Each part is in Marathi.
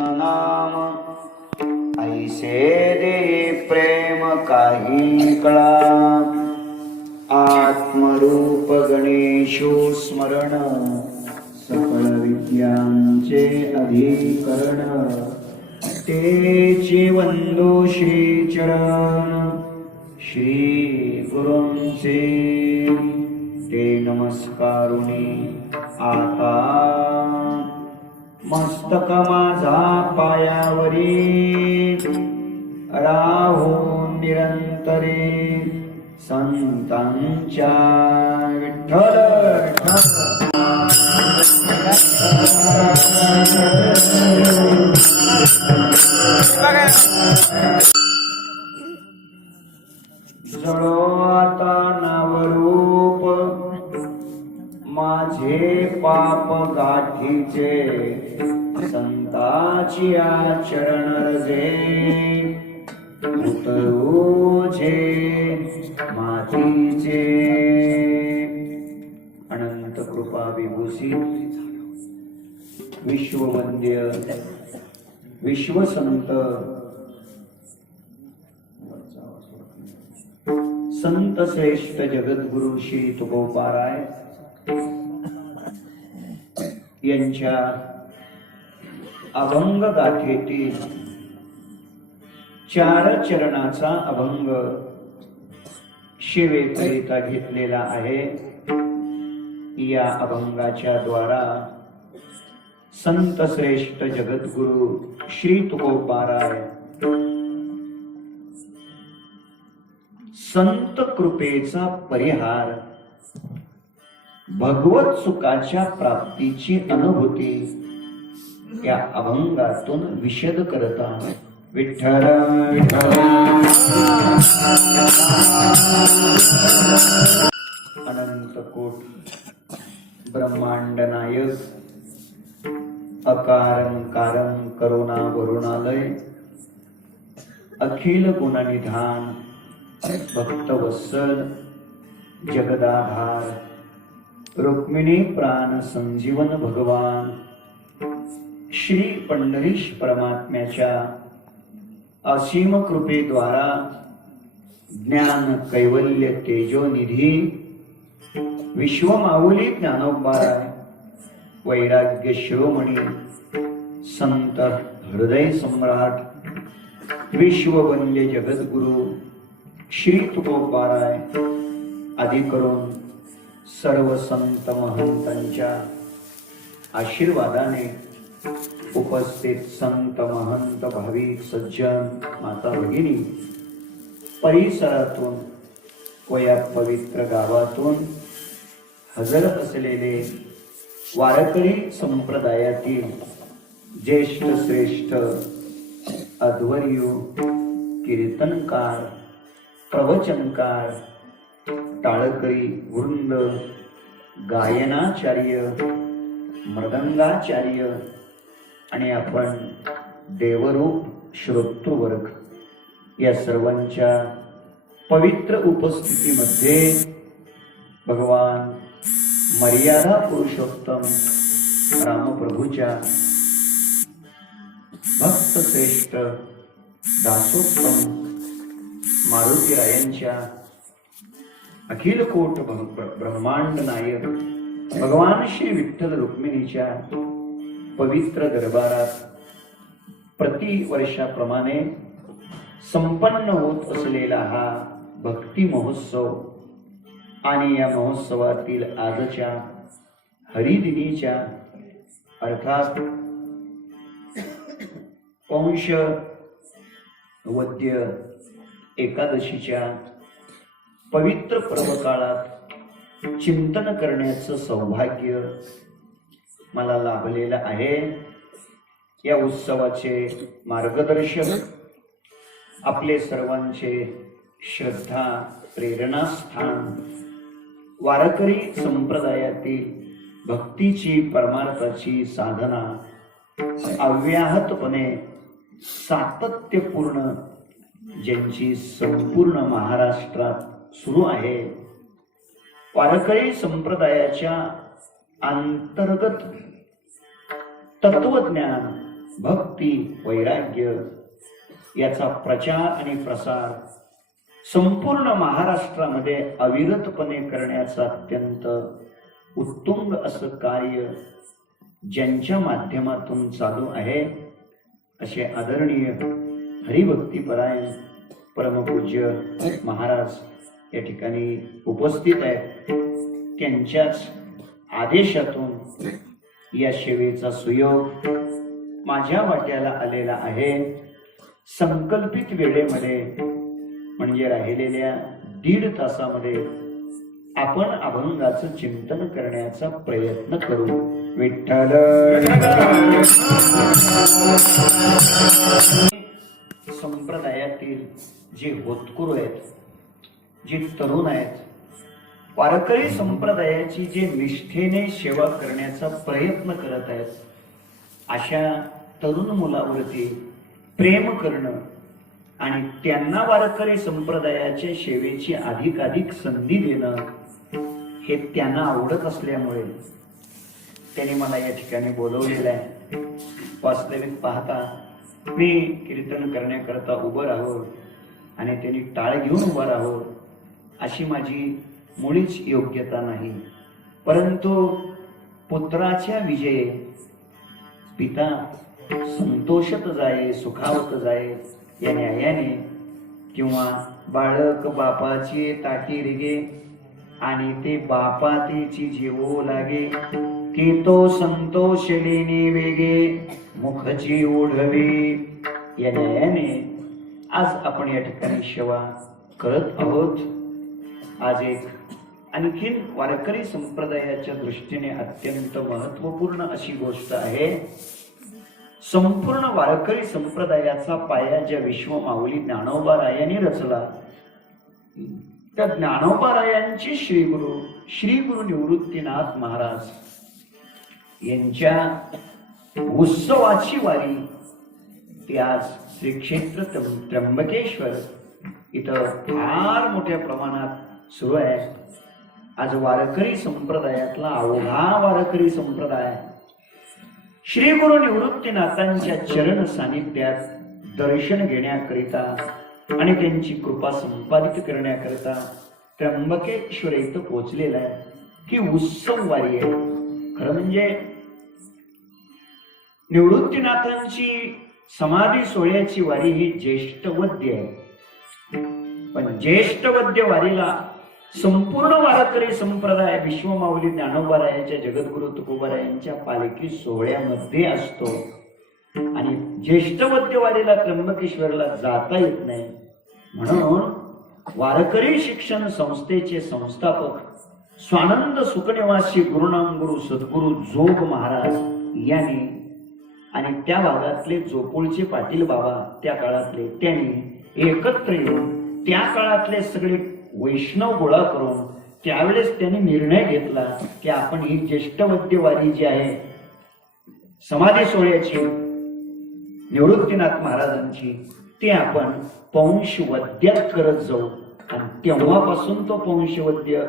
नाम ऐसे दे प्रेम काही कळा आत्मरूप गणेशो स्मरण सकळ विद्यांचे अधिकरण तेची वंदो श्री चरण श्री गुरूंचे ते नमस्कारुणी आता मस्तक माझा पायावरी राहून निरंतरे संतांच्या विठ्ठल जळो आता नावरूप माझे पाप गाठीचे संताची आचरण रजे उतरूचे मातीचे अनंत कृपा विभूषित विश्ववंद्य विश्वसंत संत श्रेष्ठ जगद्गुरु श्री तुकोबाराय यांच्या अभंग गाथेतील 4 चरणाचा अभंग शिवेकरिता घेतलेला आहे. या अभंगाच्या द्वारा संत श्रेष्ठ जगद्गुरु श्री तुकोबाराय संत कृपेचा परिहार भगवत सुखाच्या प्राप्तीची अनुभूती या अभंगातून विशद करतात. विठ्ठल अनंत कोट ब्रह्मांड नायक अकारण कारण करुणा वरुणालय अखिल गुणनिधान भक्तवत्सल जगदाधार रुक्मिणी प्राण संजीवन भगवान श्री पंढरीश परमात्म्याच्या असीम कृपेद्वारा ज्ञान कैवल्य तेजोनिधी विश्वमाऊली ज्ञानोबाराय वैराग्य शिरोमणी संत हृदय सम्राट विश्ववंद्य जगद्गुरु श्री तुकोबाराय आदी करून सर्व संत महंतांच्या आशीर्वादाने उपस्थित संत महंत भाविक सज्जन माता भगिनी परिसरातून व या पवित्र गावातून हजर असलेले वारकरी संप्रदायातील ज्येष्ठ श्रेष्ठ अध्वर्यू कीर्तनकार प्रवचनकार टाळकरी वृंद गायनाचार्य मृदंगाचार्य आणि आपण देवरूप श्रोतृवर्ग या सर्वांच्या पवित्र उपस्थितीमध्ये भगवान मर्यादा पुरुषोत्तम रामप्रभूच्या भक्त श्रेष्ठ दासोत्तम मारुतीरायांच्या अखिल कोट ब्रह्मांड नायक भगवान श्री विठ्ठल रुक्मिणीच्या पवित्र दरबारात प्रति वर्षाप्रमाणे संपन्न होत असलेला हा भक्ती महोत्सव आणि या महोत्सवातील आजच्या हरिदिनीच्या अर्थात पौष वद्य एकादशीच्या पवित्र पर्वकाळात चिंतन करण्याचं सौभाग्य मला लाभलेलं आहे. या उत्सवाचे मार्गदर्शक आपले सर्वांचे श्रद्धा प्रेरणास्थान वारकरी संप्रदायातील भक्तीची परमार्थाची साधना अव्याहतपणे सातत्यपूर्ण ज्यांची संपूर्ण महाराष्ट्रात सुरू आहे, वारकरी संप्रदायाच्या अंतर्गत तत्वज्ञान भक्ती वैराग्य याचा प्रचार आणि प्रसार संपूर्ण महाराष्ट्रामध्ये अविरतपणे करण्याचं अत्यंत उत्तुंग असं कार्य ज्यांच्या माध्यमातून चालू आहे असे आदरणीय हरिभक्तीपरायण परमपूज्य महाराज या ठिकाणी उपस्थित आहेत. त्यांच्याच आदेशातून या सेवेचा सुयोग माझ्या वाट्याला आलेला आहे. संकल्पित वेळेमध्ये म्हणजे राहिलेल्या 1.5 तासामध्ये आपण अभंगाचं चिंतन करण्याचा प्रयत्न करू. विठ्ठल संप्रदायातील जे होतकरू आहेत, जे तरुण आहेत, वारकरी संप्रदायाची जे निष्ठेने सेवा करण्याचा प्रयत्न करत आहेत, अशा तरुण मुलावरती प्रेम करणं आणि त्यांना वारकरी संप्रदायाच्या सेवेची अधिकाधिक संधी देणं हे त्यांना आवडत असल्यामुळे त्यांनी मला या ठिकाणी बोलवलेलं आहे. वास्तविक पाहता मी कीर्तन करण्याकरता उभं राहो आणि त्यांनी टाळ घेऊन उभं राहो अशी माझी मुळीच योग्यता नाही. परंतु पुत्राच्या विजये पिता संतोषत जाये, सुखावत जाये या न्यायाने, किंवा बाळक बापाची ताटी रिगे आणि ते बापा तेची जेवो लागे, की तो संतोष लेने वेगे मुखची ओढवी या न्यायाने आज आपण या ठिकाणी सेवा करत आहोत. आज एक आणखीन वारकरी संप्रदायाच्या दृष्टीने अत्यंत महत्वपूर्ण अशी गोष्ट आहे. संपूर्ण वारकरी संप्रदायाचा पाया ज्या विश्वमाऊली ज्ञानोबारायांनी रचला, त्या ज्ञानोबारायांची श्री गुरु निवृत्तीनाथ महाराज यांच्या उत्सवाची वारी ती आज श्री क्षेत्र त्र्यंबकेश्वर इथं फार मोठ्या प्रमाणात सुरू आहे. आज वारकरी संप्रदायातला अवघा वारकरी संप्रदाय श्री गुरु निवृत्तीनाथांच्या चरण सानिध्यात दर्शन घेण्याकरिता आणि त्यांची कृपा संपादित करण्याकरिता त्र्यंबकेश्वर इथं पोहोचलेला आहे. ही उत्सव वारी आहे. खरं म्हणजे निवृत्तीनाथांची समाधी सोहळ्याची वारी ही ज्येष्ठवद्य आहे. पण ज्येष्ठवद्य वारीला संपूर्ण वारकरी संप्रदाय विश्वमाऊली ज्ञानोबारायांच्या जगद्गुरु तुकोबारायांच्या पालखी सोहळ्यामध्ये असतो. आणि ज्येष्ठवद्य वारीला त्र्यंबकेश्वरला जाता येत नाही, म्हणून वारकरी शिक्षण संस्थेचे संस्थापक स्वानंद सुखनिवासी गुरुनाम गुरु सद्गुरु जोग महाराज यांनी आणि त्या भागातले जोपुळचे पाटील बाबा त्या काळातले त्यांनी एकत्र येऊन त्या काळातले सगळे वैष्णव गोळा करून त्यावेळेस त्यांनी निर्णय घेतला की आपण ही ज्येष्ठवद्य वारी जी आहे समाधी सोहळ्याची निवृत्तीनाथ महाराजांची ती आपण पौंशवद्यात करत जाऊ. आणि तेव्हापासून तो पौंशवद्य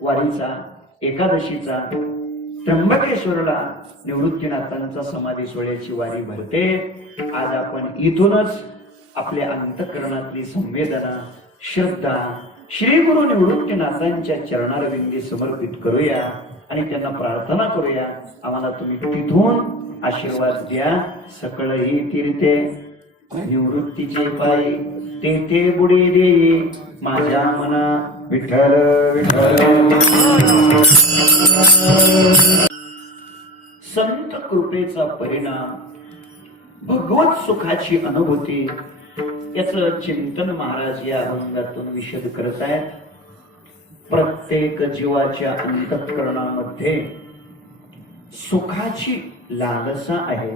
वारीचा एकादशीचा त्र्यंबकेश्वरला निवृत्तीनाथांचा समाधी सोहळ्याची वारी भरते. आज आपण इथूनच आपल्या अंतःकरणातली संवेदना श्रद्धा श्री गुरु निवृत्तीनाथांच्या चरणारविंदी समर्पित करूया आणि त्यांना प्रार्थना करूया, आम्हाला तुम्ही तिथून आशीर्वाद द्या. सकळही तीर्थे निवृत्तीचे पायी तेथे बुडी देई माझ्या मना विठ्ठल विठ्ठल. संत कृपेचा परिणाम भगवत सुखाची अनुभूती याचं चिंतन महाराज या अभंगातून विशद करत आहेत. प्रत्येक जीवाच्या अंतःकरणामध्ये सुखाची लालसा आहे,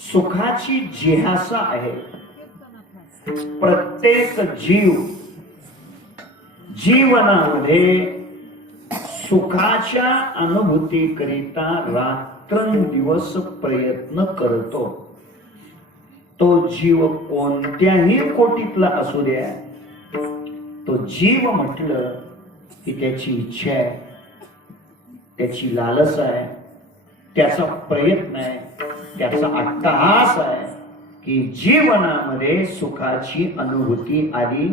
सुखाची जिहासा आहे. प्रत्येक जीव जीवनामध्ये सुखाच्या अनुभूतीकरिता रात्रंदिवस प्रयत्न करतो. तो जीव कोणत्याही कोटीतला असू द्या, तो जीव म्हटलं की त्याची इच्छा आहे, त्याची लालसा आहे, त्याचा प्रयत्न आहे. त्याचा अट्टहास आहे की जीवनामध्ये सुखाची अनुभूती आली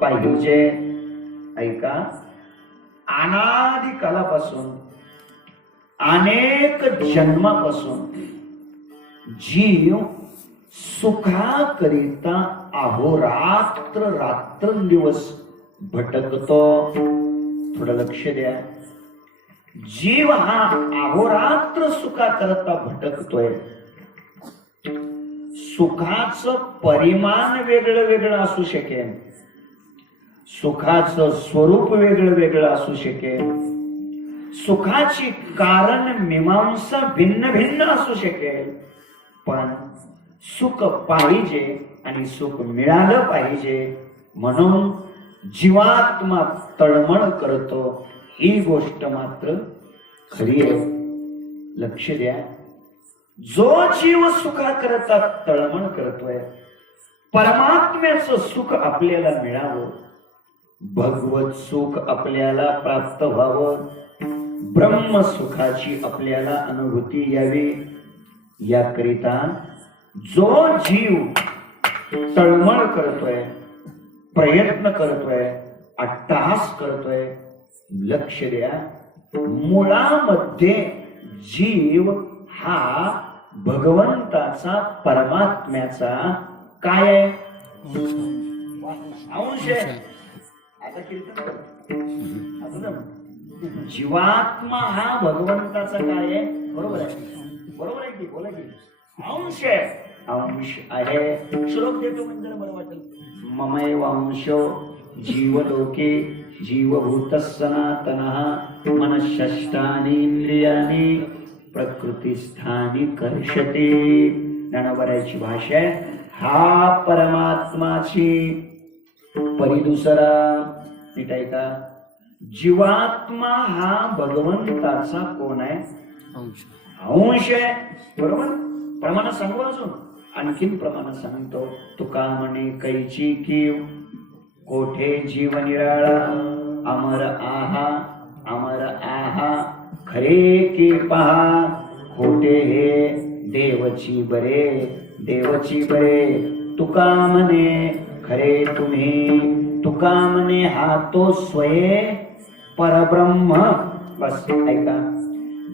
पाहिजे. ऐका, अनादी कालापासून अनेक जन्मापासून जीव सुखाकरिता अहोरात्र रात्रंदिवस भटकतो. थोडं लक्ष द्या. जीव हा अहोरात्र सुखाकरता भटकतोय. सुखाचं परिमाण वेगळं वेगळं असू शकेल, सुखाचं स्वरूप वेगळं वेगळं असू शकेल, सुखाची कारण मीमांसा भिन्न भिन्न असू शकेल, पण सुख पाहिजे आणि सुख मिळालं पाहिजे म्हणून जीवात्मा तळमळ करतो. ही गोष्ट मात्र खरी आहे. लक्ष द्या. जो जीव सुखाकरता तळमळ करतोय, परमात्म्याचं सुख आपल्याला मिळावं, भगवत सुख आपल्याला प्राप्त व्हावं, ब्रह्म सुखाची आपल्याला अनुभूती यावी, याकरिता जो जीव तळमळ करतोय, प्रयत्न करतोय, अट्टहास करतोय, लक्ष द्या, मुळामध्ये जीव हा भगवंताचा परमात्म्याचा काय आहे? अंश आहे. आता कीर्तन जीवात्मा हा भगवंताचा काय आहे? बरोबर आहे, बरोबर आहे की? बोला की. अंश आहे, अंश आहे. श्लोक देतो म्हणजे बरं वाटेल. ममैव अंशो जीवलोके जीवभूतः सनातनः मनःषष्ठानि इंद्रियाणि प्रकृतिस्थानी कर्षते. ज्ञानोबरायची भाषा आहे. हा परमात्माची परी दुसरा. नीट ऐका. जीवात्मा हा भगवंताचा कोण आहे? अंश आहे. बरोबर. प्रमाण सांगू अजून आणखीन प्रमाण सांगतो. तुका म्हणे कैची कीव कोठे जीव निराळा, अमर आहा अमर आहा खरे की पहा, खोटे हे देवची बरे देवची बरे. तुका म्हणे खरे तुम्ही, तुका म्हणे हा तो स्वये परब्रह्म. बस ऐका.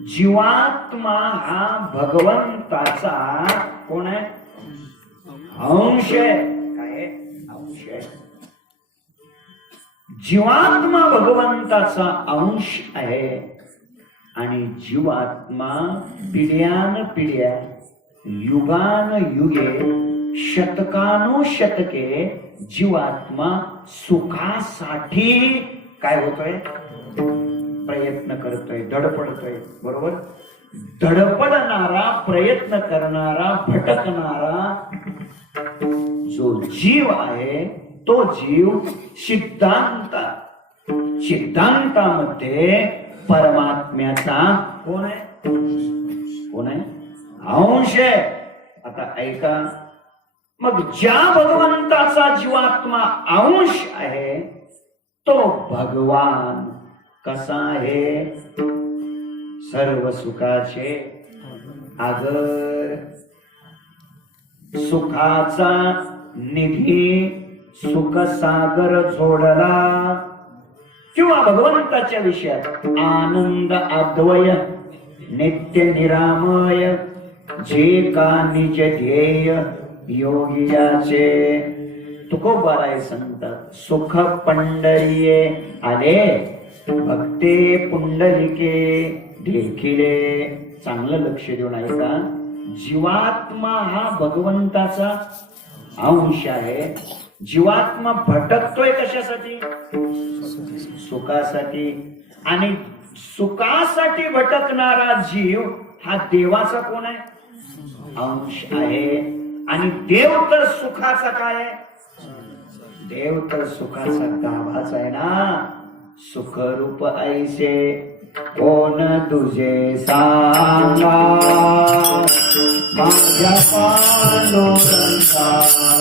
जीवात्मा हा भगवंताचा कोण आहे? अंश आहे. काय? अंश आहे. जीवात्मा भगवंताचा अंश आहे आणि जीवात्मा पिढ्यान पिढ्या युगान युगे शतकानुशतके जीवात्मा सुखासाठी काय होतोय? प्रयत्न करतोय, धडपडतोय. बरोबर. धडपडणारा, प्रयत्न करणारा, भटकणारा जो जीव आहे तो जीव सिद्धांतामध्ये परमात्म्याचा कोण आहे? कोण आहे? अंश आहे. आता ऐका. मग ज्या भगवंताचा जीवात्मा अंश आहे तो भगवान कसा आहे? सर्व सुखाचे आगर, सुखाचा निधी, सुख सागर जोडला किंवा भगवंताच्या विषयात आनंद अद्वय नित्य निरामय जे का निज ध्येय योगियाचे. तुकोबाराय सांगतात सुख पंढरीये आले भक्ते पुंडलिके देखिले. चांगलं लक्ष देऊन ऐका. जीवात्मा हा भगवंताचा अंश आहे. जीवात्मा भटकतोय कशासाठी? सुखासाठी. आणि सुखासाठी भटकणारा जीव हा देवाचा कोण आहे? अंश आहे. आणि देव तर सुखाचा काय आहे? देव तर सुखाचा गाभाचा आहे ना. सुखरूप ऐसे कोण तुझे सांगा, माझ्या पांडुरंगा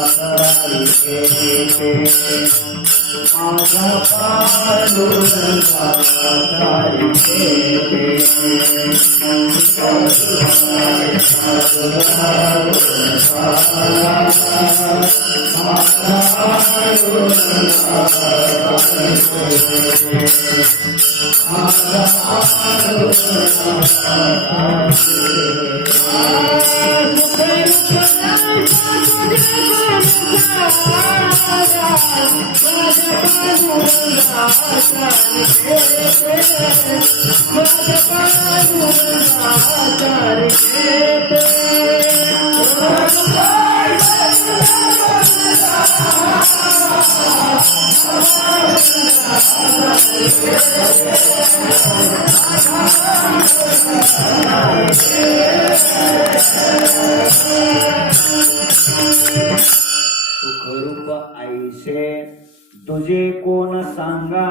सारिखे, माझ्या पांडुरंगा सारिखे. सुखरूप ऐसे तुझे कोण सांगा,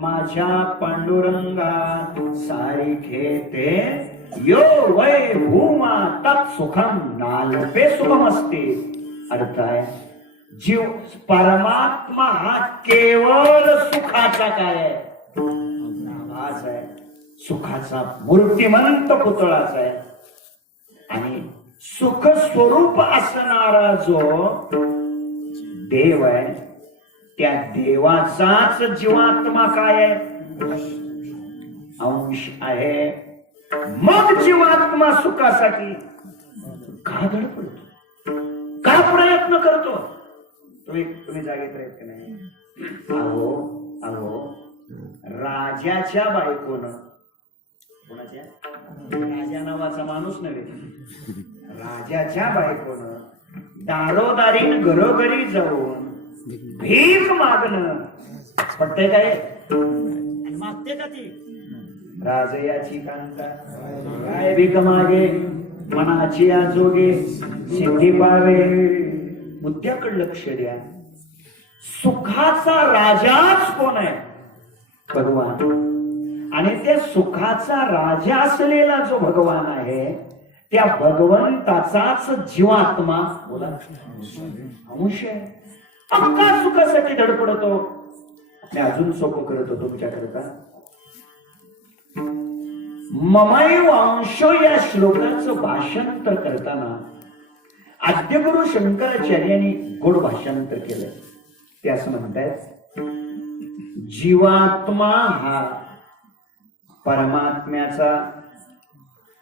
माझ्या पांडुरंगा सारिखे ते. यो वै भूमा तत् सुखम नालपे सुखम असते. अर्थ आहे जीव परमात्मा हा केवळ सुखाचा काय आहे, आभास आहे, सुखाचा मूर्तिमंत पुतळाच आहे. आणि सुख स्वरूप असणारा जो देव आहे त्या देवाचाच जीवात्मा काय आहे, अंश आहे. मग जीवात्मा सुखासाठी का धडपडतो, का प्रयत्न करतो. तुम्ही जागेत राहत का नाही. अहो राजाच्या बायकोनं, कोणाच्या, राजा नावाचा माणूस नव्हे, राजाच्या बायकोनं दारोदारीन घरोघरी जाऊन भीक मागणं पटतंय काय, मागते का ती. राजयाची कांता काय भीक मागे, मनाची आजोगे सिद्धी पावे. मुद्द्याकडे लक्ष द्या. सुखाचा राजाच कोण आहे, भगवान. आणि त्या सुखाचा राजा असलेला जो भगवान आहे त्या भगवंताचाच जीवात्मा बोला अंश आहे. अक्का सुखासाठी धडपडतो. मी अजून सोपं करतो तुमच्याकरता. ममैव अंशो या श्लोकाचं भाषांतर करताना आद्यगुरु शंकराचार्यांनी गोड भाषांतर केलंय. ते असं म्हणतात, जीवात्मा हा परमात्म्याचा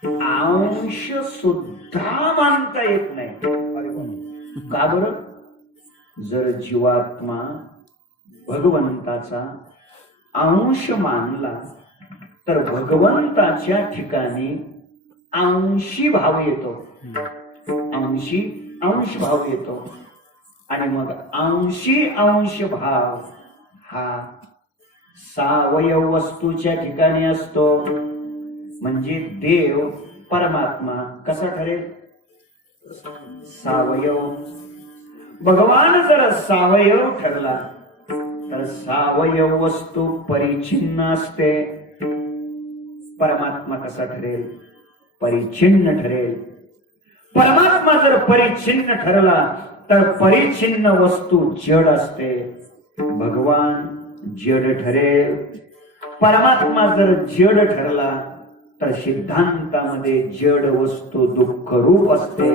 अंश सुद्धा मानता येत नाही. का बरं? जर जीवात्मा भगवंताचा अंश मानला तर भगवंताच्या ठिकाणी अंशी भाव येतो. अंश भाव येतो. आणि मग अंशी अंश भाव हा सावयव वस्तूच्या ठिकाणी असतो. म्हणजे देव परमात्मा कसा ठरेल, सावयव. भगवान जर सावयव ठरला तर सावयव वस्तू परिच्छिन्न असते. परमात्मा कसा ठरेल, परिच्छिन्न ठरेल. परमात्मा जर परिच्छिन्न ठरला तर परिच्छिन्न वस्तू जड असते. भगवान जड ठरेल. परमात्मा जर जड ठरला तर सिद्धांतामध्ये जड वस्तू दुःख रूप असते.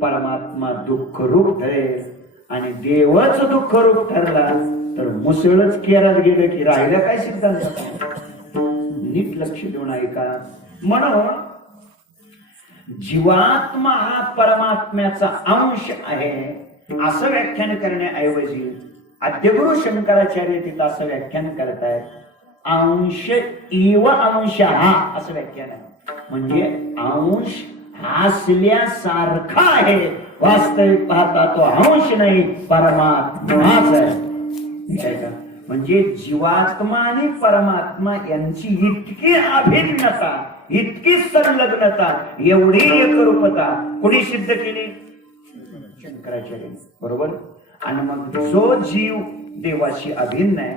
परमात्मा दुःख रूप ठरेल. आणि देवच दुःख रूप ठरला तर मुसळच केरात गेलं की राहिलं काय सिद्धांत. नीट लक्ष देऊन ऐका. म्हणून जीवात्मा हा परमात्म्याचा अंश आहे असं व्याख्यान करण्याऐवजी आद्यगुरु शंकराचार्य तिथं असं व्याख्यान करतायत, अंश इव अंश हा असं व्याख्यान आहे. म्हणजे अंश असल्यासारखा आहे, वास्तविक पाहता तो अंश नाही परमात्माच आहे. म्हणजे जीवात्मा आणि परमात्मा यांची इतकी अभिन्नता, इतकी संलग्नता, एवढी एकरूपता कोणी सिद्ध केली? शंकराचार्य. बरोबर. आणि मग जो जीव देवाशी अभिन्न आहे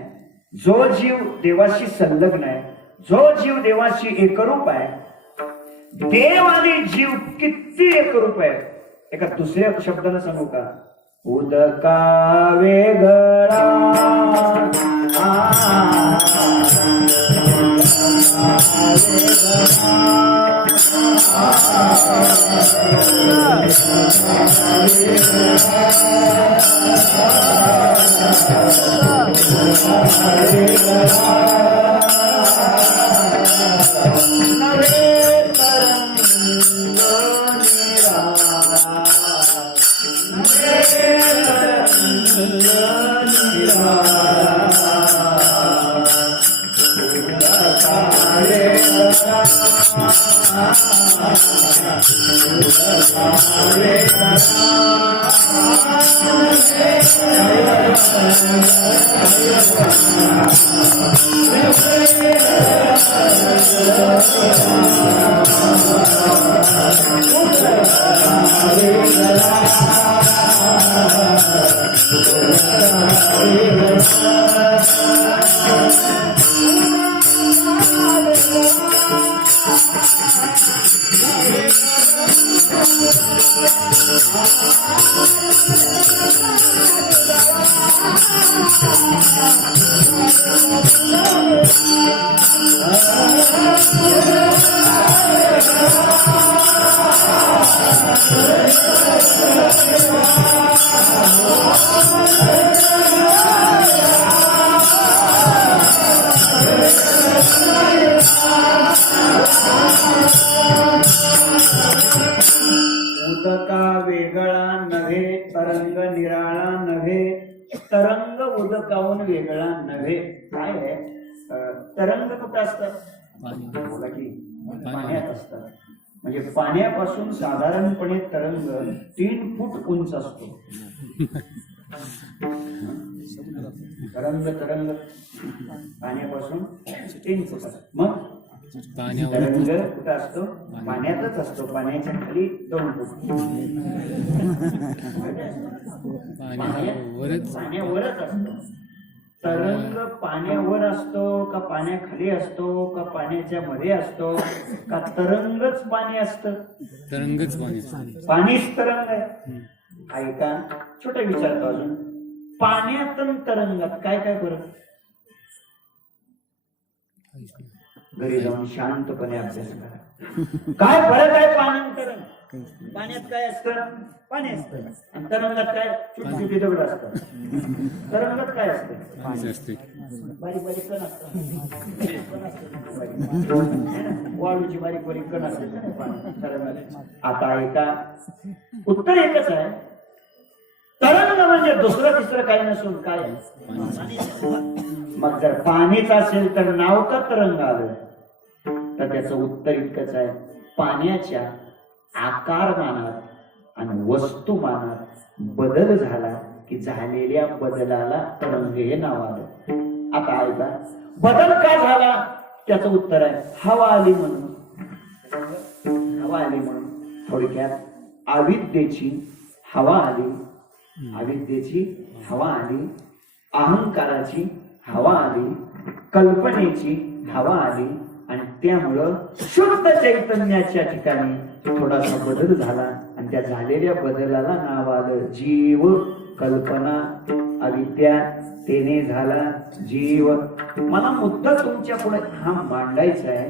जो जीव देवाशी संलग्न आहे, जो जीव देवाशी एकरूप आहे, देव आणि जीव किती एकरूप आहे. एका दुसऱ्या शब्दाने सांगू का? उदका वेगळा उदका वेगळा नव्हे, तरंग निराळा नव्हे. तरंग उदकाहून वेगळा नव्हे. काय आहे? तरंग कुठं असतात? बोला की पाण्यात असतात. म्हणजे पाण्यापासून साधारणपणे तरंग 3 फूट उंच असतो. तरंग पाण्यापासून 3 फूट. मग तरंग कुठं असतो? पाण्यातच असतो. पाण्याच्या खाली 2 फूट. पाण्यावरच असतो. तरंग पाण्यावर असतो का पाण्याखाली असतो का पाण्याच्या मध्ये असतो का तरंगच पाणी असतं? तरंगच पाणी. पाणीच तरंग आहे. ऐका, छोटा विचारतो अजून. पाण्यात आणि तरंगात काय काय फरक? घरी जाऊन शांतपणे अभ्यास करा. काय फरक आहे पाणी आणि तरंग? पाण्यात काय असतं? पाणी असतं. आणि तरंगात काय? छोटी छोटी दगड असतात. तरंगात काय असतं? पाणी असते. बारीक बारीक कण असतात. वाळूची बारीक बारीक कण असतात तरंगात. आता ऐका, उत्तर एकच आहे. तरंग म्हणजे दुसरं तिसरं काही नसून काय आहे? मग जर पाणीच असेल तर नाव का तरंग आलं? तर त्याचं उत्तर इतकंच आहे. पाण्याच्या आकारमानात आणि वस्तुमानात बदल झाला की झालेल्या बदलाला तरंग हे नाव आलं. आता ऐका, बदल का झाला? त्याचं उत्तर आहे हवा आली म्हणून. हवा आली म्हणून. थोडक्यात अविद्येची हवा आली, अविद्येची हवा आली, अहंकाराची हवा आली, कल्पनेची हवा आली आणि त्यामुळं शुद्ध चैतन्याच्या ठिकाणी थोडासा बदल झाला आणि त्या झालेल्या बदलाला नाव आलं जीव. कल्पना, अविद्या, तेने झाला जीव. मला मुद्दा तुमच्या पुढे हा मांडायचा आहे.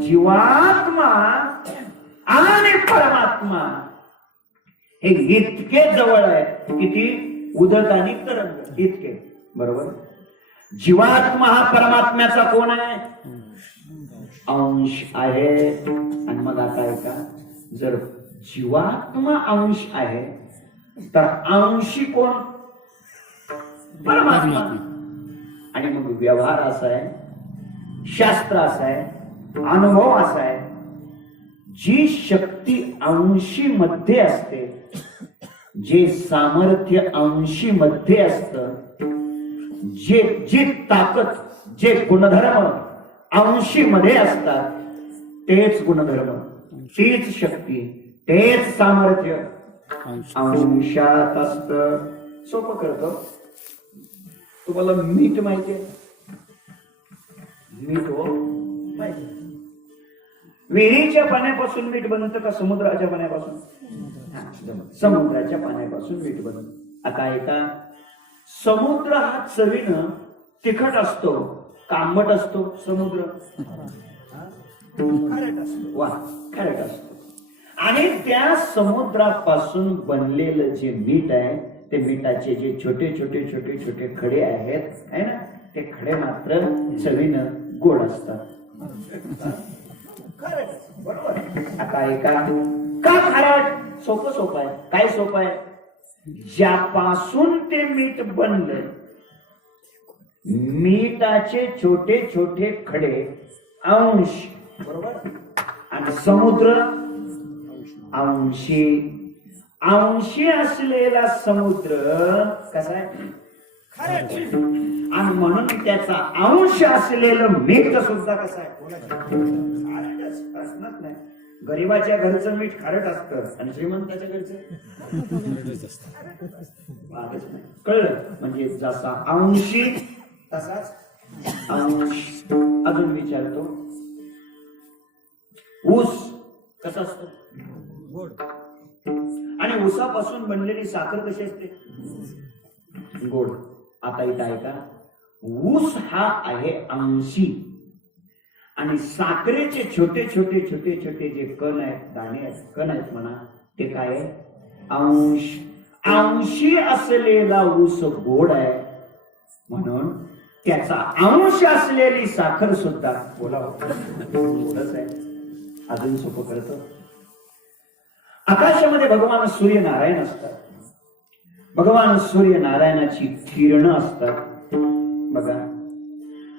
जीवात्मा आणि परमात्मा हे इतके जवळ आहे. किती? उदक आणि तरंग इतके. बरोबर? जीवात्मा हा परमात्म्याचा कोण आहे? अंश आहे. आणि मग आता ऐका, जर जीवात्मा अंश आहे तर अंशी कोण? परमात्मा. आणि मग व्यवहार असा आहे, शास्त्र असं आहे, अनुभव असा आहे, जी शक्ती अंशी मध्ये असते, जे सामर्थ्य अंशी मध्ये असतं, जी ताकद, जे गुणधर्म अंशी मध्ये असतात, तेच गुणधर्म, तीच शक्ती, तेच सामर्थ्य अंशात असतं. सोपं करतो. तुम्हाला मीठ माहिती आहे? मीठ हो पाहिजे. विहिरीच्या पाण्यापासून मीठ बनतं का समुद्राच्या पाण्यापासून? हा, समुद्राच्या पाण्यापासून मीठ बनतं. आता ऐका, समुद्र हा चवीनं तिखट असतो का आंबट असतो? समुद्र खारट असतो. वा, खारट असतो. आणि त्या समुद्रापासून बनलेलं जे मीठ आहे, ते मिठाचे जे छोटे छोटे छोटे छोटे खडे आहेत है ना, ते खडे मात्र चवीनं गोड असतात. खारट, बरोबर. आता ऐका, का खारट? सोपं आहे. काय सोपं आहे? ज्यापासून ते मीठ बनलं, मीठाचे छोटे छोटे खडे अंश, बरोबर, आणि समुद्र अंशी. अंशी असलेला समुद्र कसा आहे? खारट. आणि म्हणून त्याचा अंश असलेलं मीठ सुद्धा कसं आहे? खारट असणार नाही. गरीबाच्या घरचं मीठ खारट असतं आणि श्रीमंताच्या घरचं वागच नाही. कळलं? म्हणजे जसा अंशी तसाच अंश. अजून विचारतो, ऊस कसा असतो? गोड. आणि ऊसापासून बनलेली साखर कशी असते? गोड. आता इथं ऐका, ऊस हा आहे अंशी आणि साखरेचे छोटे छोटे छोटे छोटे जे कण आहेत, दाणे आहेत, कण आहेत म्हणा, ते काय आहे? अंश. अंशी असलेला ऊस गोड आहे, म्हणून त्याचा अंश असलेली साखर सुद्धा गोडच आहे. अजून सोपं करतो, आकाशामध्ये भगवान सूर्यनारायण असतात. भगवान सूर्यनारायणाची किरणं असतात. बघा,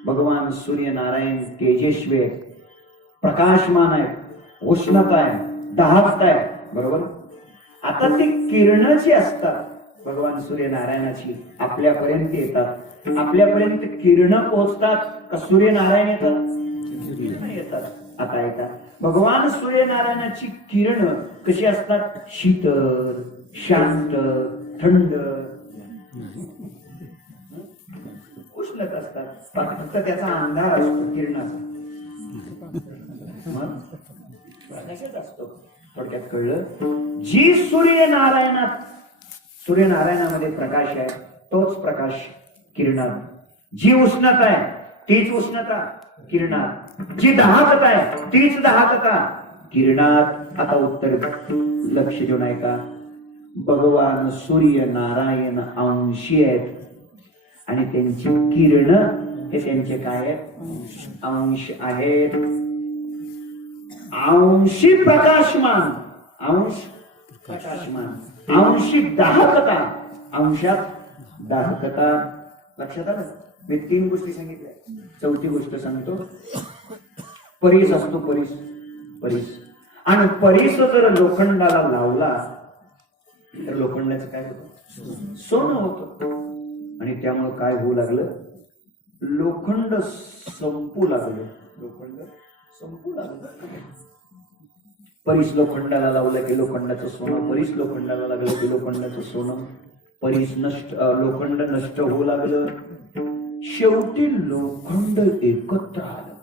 भगवान सूर्यनारायण तेजस्वी आहेत, प्रकाशमान आहेत, उष्णता आहे, दाहकता आहे, बरोबर. आता ती किरणं जी असतात भगवान सूर्यनारायणाची आपल्यापर्यंत येतात. आपल्यापर्यंत किरणं पोहोचतात का सूर्यनारायण येतात? आता ऐका, भगवान सूर्यनारायणाची किरणं कशी असतात? शीतल, शांत, थंड, उष्णत असतात. फक्त त्याचा अंधार असतो किरणाचा, मग प्रकाशच असतो. थोडक्यात कळलं? जी सूर्यनारायणामध्ये प्रकाश आहे, तोच प्रकाश किरणात. जी उष्णता आहे, तीच उष्णता किरणात. जी दाहकता आहे, तीच दाहकता किरणात. आता उत्तर लक्ष देऊन ऐका, भगवान सूर्यनारायण अंशी आहेत आणि त्यांची किरण हे त्यांचे काय आहेत? अंश आहेत. अंशी प्रकाशमान, अंश प्रकाशमान, अंशी दाहकता, अंशात दाहकता. लक्षात आलं? मी 3 गोष्टी सांगितल्या, 4थी गोष्ट सांगतो. परीस असतो, परीस. आणि परीस जर लोखंडाला लावला तर लोखंडाचं काय होतं? सोनं होतं. आणि त्यामुळे काय होऊ लागलं? लोखंड संपू लागलं. परीस लोखंडाला लावलं की लोखंडाचं सोनं, परीस लोखंडाला लागलं की लोखंडाचं सोनं, परीस लोखंड नष्ट होऊ लागलं. शेवटी लोखंड एकत्र आलं.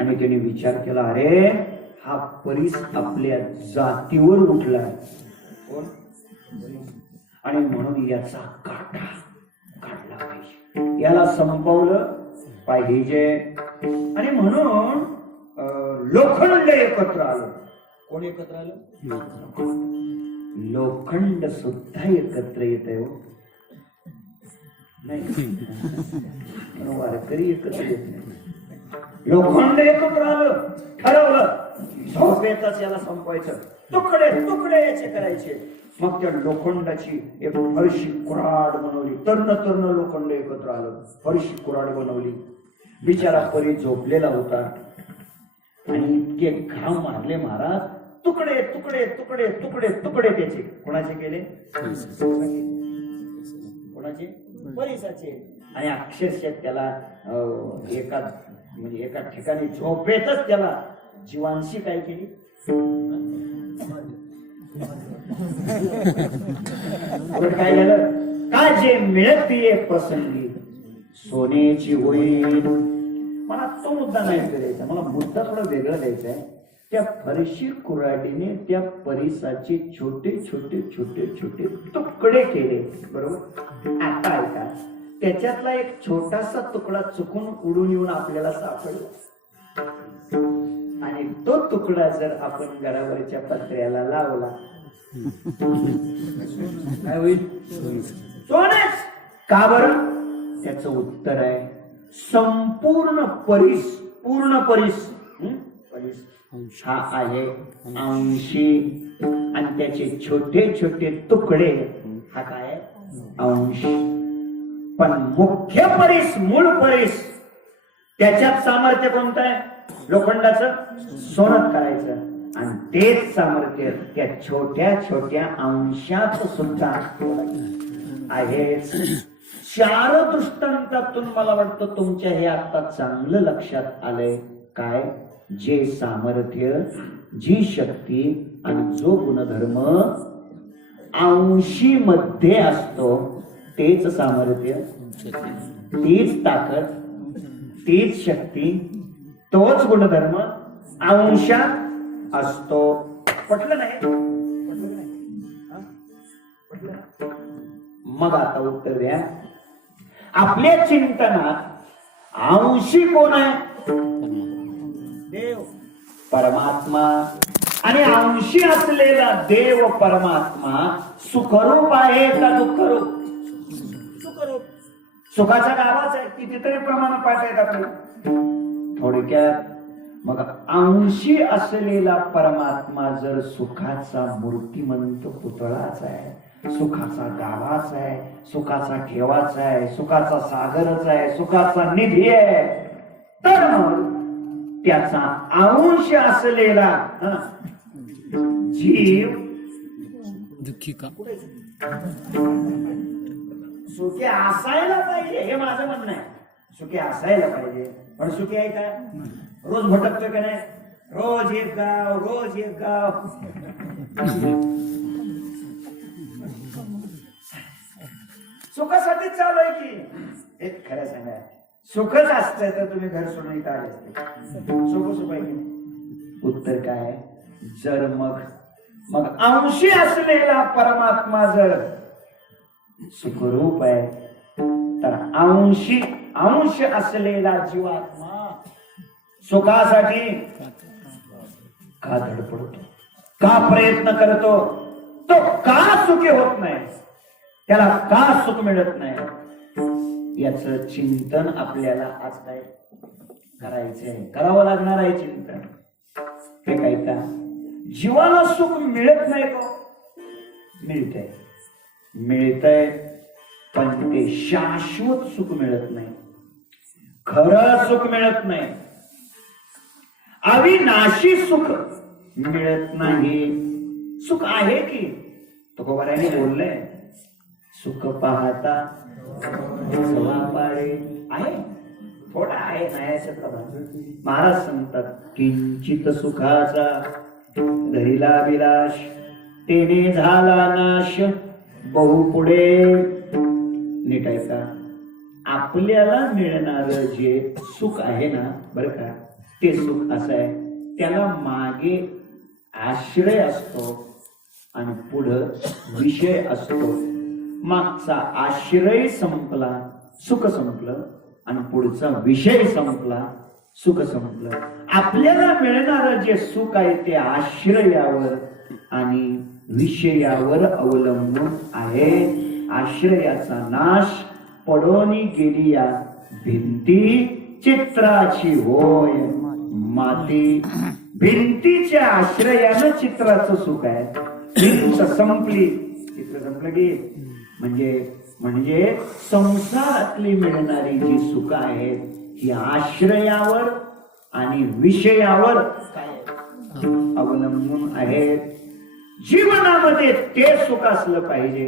आणि त्याने विचार केला, अरे हा परीस आपल्या जातीवर उठलाय. कोण? आणि म्हणून याचा काटा काढला पाहिजे, याला संपवलं पाहिजे. आणि म्हणून लोखंड एकत्र आलं. कोण एकत्र आलं? लोखंड सुद्धा एकत्र येत आहे. नाही, वारकरी एकत्र येत नाही. लोखंड एकत्र आलं, ठरवलं झोपेतच याला संपवायचं, तुकडे तुकडे याचे करायचे. मग त्या लोखंडाची एक फरशी कुऱ्हाड बनवली. तर्ण लोखंड एकत्र आलं, फरशी कुऱ्हाड बनवली. बिचारा परी झोपलेला होता आणि इतके घाम मारले महाराज, तुकडे तुकडे तुकडे तुकडे तुकडे त्याचे. कोणाचे केले? कोणाचे? परीसाचे. आणि अक्षरशः त्याला एका ठिकाणी झोपेतच त्याला जीवांशी काय केली? काय झालं? का जे मिळतीये प्रसंगी सोनेची होईल. मला तो मुद्दा नाही द्यायचा, मला मुद्दा थोडा वेगळा द्यायचा आहे. त्या फरशी कुऱ्हाडीने त्या परिसाचे छोटे छोटे छोटे छोटे तुकडे केले, बरोबर. आता ऐका, त्याच्यातला एक छोटासा तुकडा चुकून उडून येऊन आपल्याला सापडला आणि तो तुकडा जर आपण घरावरच्या पत्र्याला लावला काय होईल? सोनेच. का बरं? त्याचं उत्तर आहे संपूर्ण परिस, पूर्ण परिस. परिस हा आहे अंशी आणि त्याचे छोटे छोटे तुकडे हा काय? अंश. पण मुख्य परिस, मूळ परिस, त्याच्यात सामर्थ्य कोणतं आहे? लोखंडाचं सोनं करायचं. आणि तेच सामर्थ्य त्या छोट्या छोट्या अंशात सुद्धा आहेच. 4 दृष्टांतातून मला वाटतं तुमच्या हे आता चांगलं लक्षात आलंय. काय? जे सामर्थ्य, जी शक्ती आणि जो गुणधर्म अंशी मध्ये असतो, तेच सामर्थ्य, तीच ताकद, तीच शक्ती, तोच गुणधर्म अंशात असतो. पटलं नाही? मग आता उत्तर द्या. आपल्या चिंतनात अंशी कोण आहे? देव, परमात्मा. आणि अंशी असलेला देव परमात्मा सुखरूप आहे का दुःखरूप? सुखरूप. सुखाचा गावाच आहे. कितीतरी प्रमाण पाठ आहेत आपले. थोडक्यात मग अंशी असलेला परमात्मा जर सुखाचा मूर्तिमंत पुतळाच आहे, सुखाचा गावाच आहे, सुखाचा ठेवाचा आहे, सुखाचा सागरच आहे, सुखाचा निधी आहे, तर मग त्याचा अंश असलेला जीव दुःखी का? सुखी असायला पाहिजे, हे माझं म्हणणं आहे. सुखी असायला पाहिजे. पण सुखी आहे का? रोज भटकतोय का नाही? रोज एक गाव, रोज एक गाव. सुखासाठी चालू आहे की? एक खरं सांगा, सुखच असतं तर तुम्ही घर सोडून इथं आले असते? सुख आहे की? उत्तर काय? जर मग अंशी असलेला परमात्मा जर सुखरूप आहे, तर अंश असलेला जीवात्मा सुखासाठी का धडपडतो, का प्रयत्न करतो, तो का सुखी होत नाही, त्याला का सुख मिळत नाही, याच चिंतन आपल्याला आज काय करायचंय, करावं लागणार आहे चिंतन. हे काय का जीवाला सुख मिळत नाही का? मिळतंय, पण ते शाश्वत सुख मिळत नाही, खरं सुख मिळत नाही, अविनाशी सुख मिळत नाही. सुख आहे की? तुकोबाराने बोललंय, सुख पाहता पाळे आहे, थोडा आहे नाही प्रभात. महाराज सांगतात, किंचित सुखाचा धरिला विलास, तेने झाला नाश बहु पुढे. नीट ऐका, आपल्याला मिळणार जे सुख आहे ना, बरं का, ते सुख असं आहे, त्याला मागे आश्रय असतो आणि पुढं विषय असतो. मागचा आश्रय संपला, सुख संपलं, आणि पुढचा विषय संपला, सुख संपलं. आपल्याला मिळणारं जे सुख आहे ते आश्रयावर आणि विषयावर अवलंबून आहे. आश्रयाचा नाश पडोनी गेली या भिंती, चित्राची होय माती. भिंतीच्या आश्रयानं चित्राचं सुख आहे. भिंत संपली, चित्र संपलं की म्हणजे संसारातली मिळणारी जी सुख आहेत ही आश्रयावर आणि विषयावर अवलंबून आहेत. जीवनामध्ये ते सुख असलं पाहिजे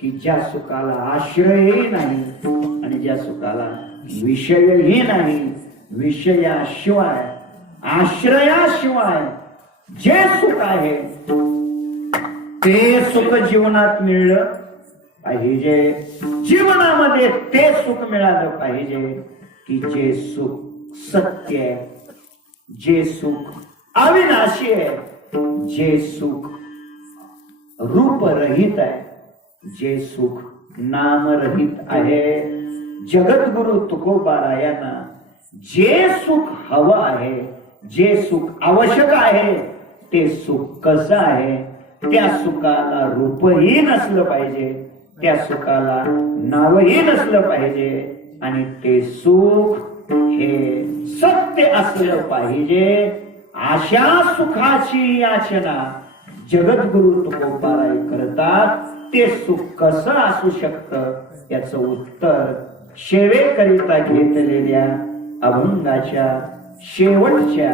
की ज्या सुखाला आश्रयही नाही आणि ज्या सुखाला विषयही नाही. विषयाशिवाय, आश्रयाशिवाय जे सुख आहे ते सुख जीवनात मिळलं पाहिजे, जीवनामध्ये ते सुख मिळालं पाहिजे की जे सुख सत्य आहे, जे सुख अविनाशी आहे, जे सुख रूपरहित आहे, जे सुख नामरहित आहे. जगद्गुरु तुकोबारायांना जे सुख हवं आहे, जे सुख आवश्यक आहे, ते सुख कसं आहे, त्या सुखाला रूपही नसलं पाहिजे, त्या सुखाला नावही नसलं पाहिजे, आणि ते सुख हे सत्य असलं पाहिजे. अशा सुखाची याचना जगद्गुरु तुकोबाराय करतात. ते सुख कसं असू शकतं याचं उत्तर सेवेकरिता घेतलेल्या अभंगाच्या शेवटच्या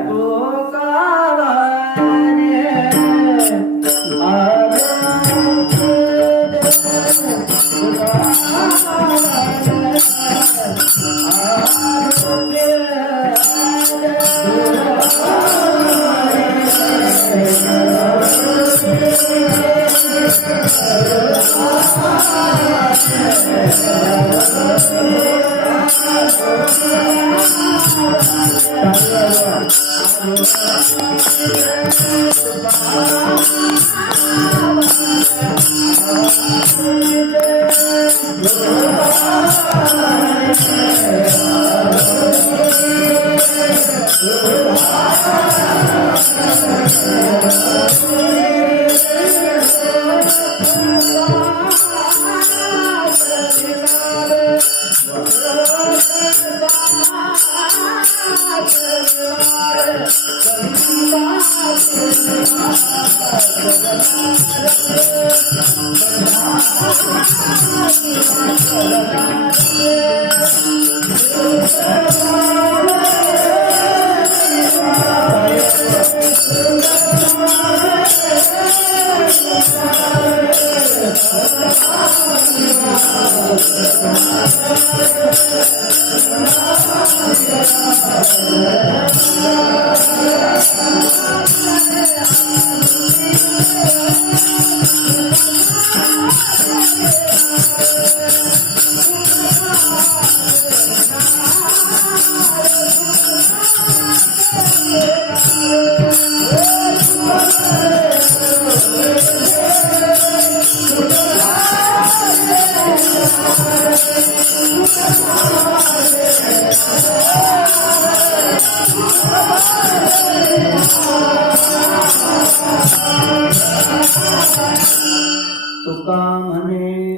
तुका म्हणे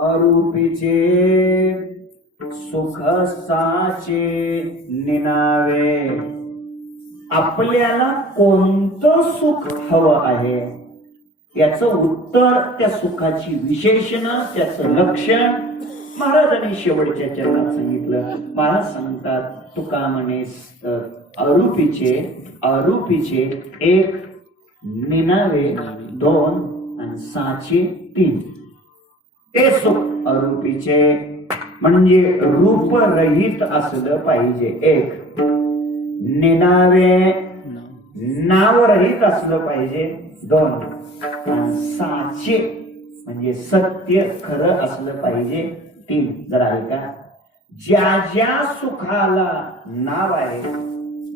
अरूपीचे सुख साचे निनावे. आपल्याला कोणतं सुख हवं आहे याचं उत्तर, त्या सुखाची विशेषण, त्याचं लक्षण महाराजांनी शेवटच्या चरणात सांगितलं. महाराज सांगतात तुका म्हणे अरूपीचे एक, निनावे दोन, आणि साचे तीन. ते सुख अरूपीचे म्हणजे रूप रहित असलं पाहिजे एक, निनावे नाव रहित असलं पाहिजे दोन, आणि साचे म्हणजे सत्य खरं असलं पाहिजे तीन. जरा ऐका, ज्या ज्या सुखाला नाव आहे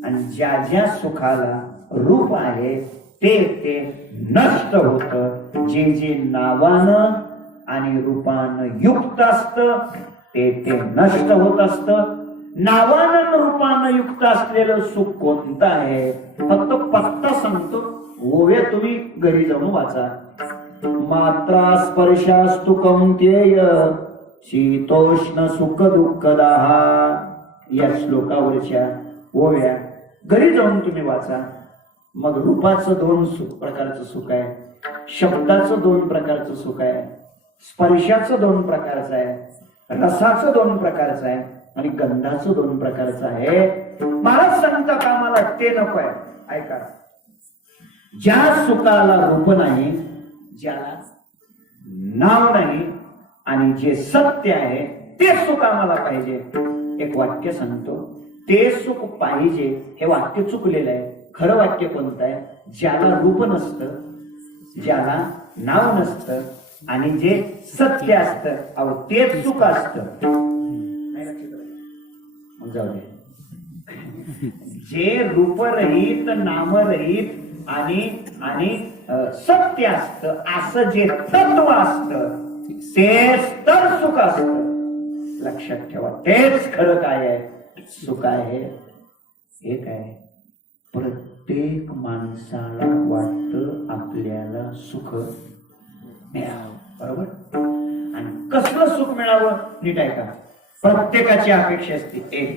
आणि ज्या ज्या सुखाला रूप आहे ते ते नष्ट होत. जे जे नावानं आणि रूपानं युक्त असत ते ते नष्ट होत असत. नावानं रूपानं युक्त असलेलं सुख कोणतं आहे फक्त पत्ता सांगतो. ओव्या तुम्ही घरी जाऊन वाचा. मात्रा स्पर्शास्तु कौंतेय शीतोष्ण सुख दुःखदाहा. या श्लोकावरच्या ओव्या घरी जाऊन तुम्ही वाचा. मग रूपाचं दोन प्रकारचं सुख आहे, शब्दाचं दोन प्रकारचं सुख आहे, स्पर्शाचं दोन प्रकारचं आहे, रसाचं दोन प्रकारचं आहे, आणि गंधाचं दोन प्रकारचं आहे. महाराज सांगतात आम्हाला ते नको आहे. ऐका, ज्या सुखाला रूप नाही, ज्याला नाव नाही, आणि जे सत्य आहे ते सुख आम्हाला पाहिजे. एक वाक्य सांगतो, ते सुख पाहिजे हे वाक्य चुकलेलं आहे. खरं वाक्य कोणतं आहे? ज्याला रूप नसतं, ज्याला नाव नसतं, आणि जे सत्य असतं अहो तेच सुख असतं. नाही लक्षात आलं? मग जाऊ दे. जे रूपरहित नामरहित आणि सत्य असतं असं जे तत्व असतं तेच तर सुख असतं. लक्षात ठेवा, तेच खरं काय आहे, सुख आहे. हे काय, प्रत्येक माणसाला वाटतं आपल्याला सुख मिळावं, बरोबर? आणि कसलं सुख मिळावं नीट ऐका. प्रत्येकाची अपेक्षा असते एक,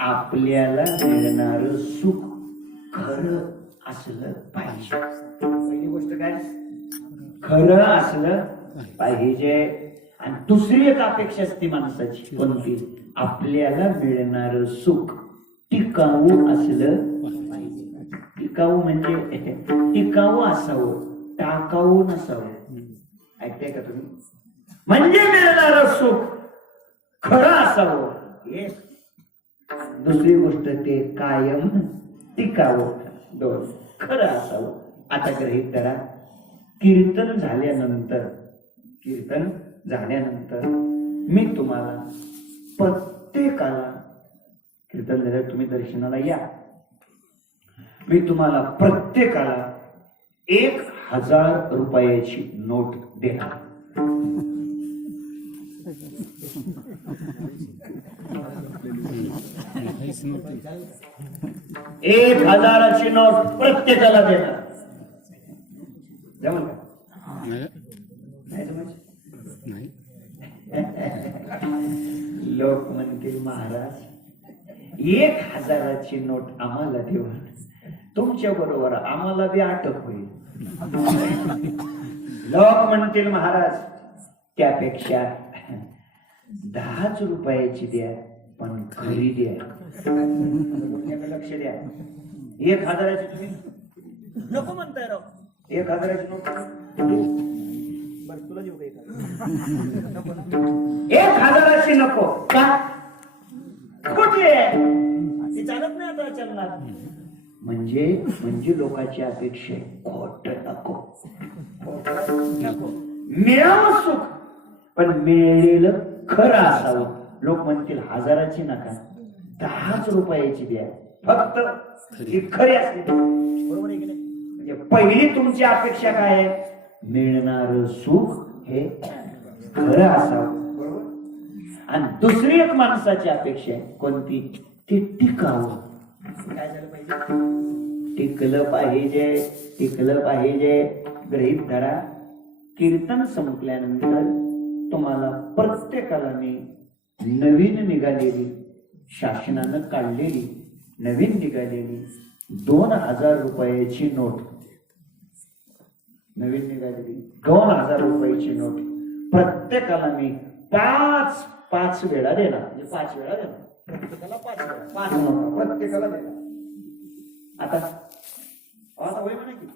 आपल्याला मिळणार सुख खरं असलं पाहिजे. पहिली गोष्ट काय, खरं असलं पाहिजे. आणि दुसरी एक अपेक्षा असते माणसाची, कोणती, आपल्याला मिळणार सुख टिकाऊ असलं पाहिजे. टिकाऊ म्हणजे टिकाऊ असावं, टाकाऊ नसावं. ऐकताय का तुम्ही? म्हणजे मिळणार सुख खरं असावं. हे दुसरी गोष्ट ते कायम टिकावं. दोन, खरं असावं. आता गृहीत करा, कीर्तन झाल्यानंतर मी तुम्हाला प्रत्येकाला, कीर्तन झाल्यावर तुम्ही दर्शनाला या, मी तुम्हाला प्रत्येकाला 1000 रुपयाची नोट देणार. काहीच नव्हतं. 1000ची नोट प्रत्येकाला देणार. जमल का? नाही. नाही जमत? नाही. लोक म्हणतील महाराज 1000ची नोट आम्हाला देऊन तुमच्या बरोबर आम्हाला बी अटक होईल. लोक म्हणतील महाराज त्यापेक्षा 10 रुपयाची द्या, पण खरी द्या. लक्ष द्या. 1000ची तुम्ही नको म्हणताय राव. 1000ची नोट तुला देऊ का? 1000ची नको का? कुठली आहे ती? चालत नाही आता चलनात. म्हणजे लोकांची अपेक्षा आहे खोट नको, मिळावं सुख पण मिळेल खरं असावं. लोक म्हणतील 1000ची नका, 10 रुपयाची द्या, फक्त ही खरी असली. बरोबर आहे की नाही? म्हणजे पहिली तुमची अपेक्षा काय आहे, मिळणार सुख हे खरं असावं, बरोबर. आणि दुसरी एक माणसाची अपेक्षा आहे कोणती, ते टिकावं. काय झालं पाहिजे, टिकलं पाहिजे. गृहीत धरा, कीर्तन संपल्यानंतर तुम्हाला प्रत्येकाला मी नवीन निघालेली, शासनानं काढलेली नवीन निघालेली 2000 रुपयाची नोट, नवीन निघालेली 2000 रुपयाची नोट प्रत्येकाला मी 5 वेळा देणार. म्हणजे 5 वेळा देणार प्रत्येकाला, 5 वेळा 5 नोट प्रत्येकाला देणार. आता होय म्हणा की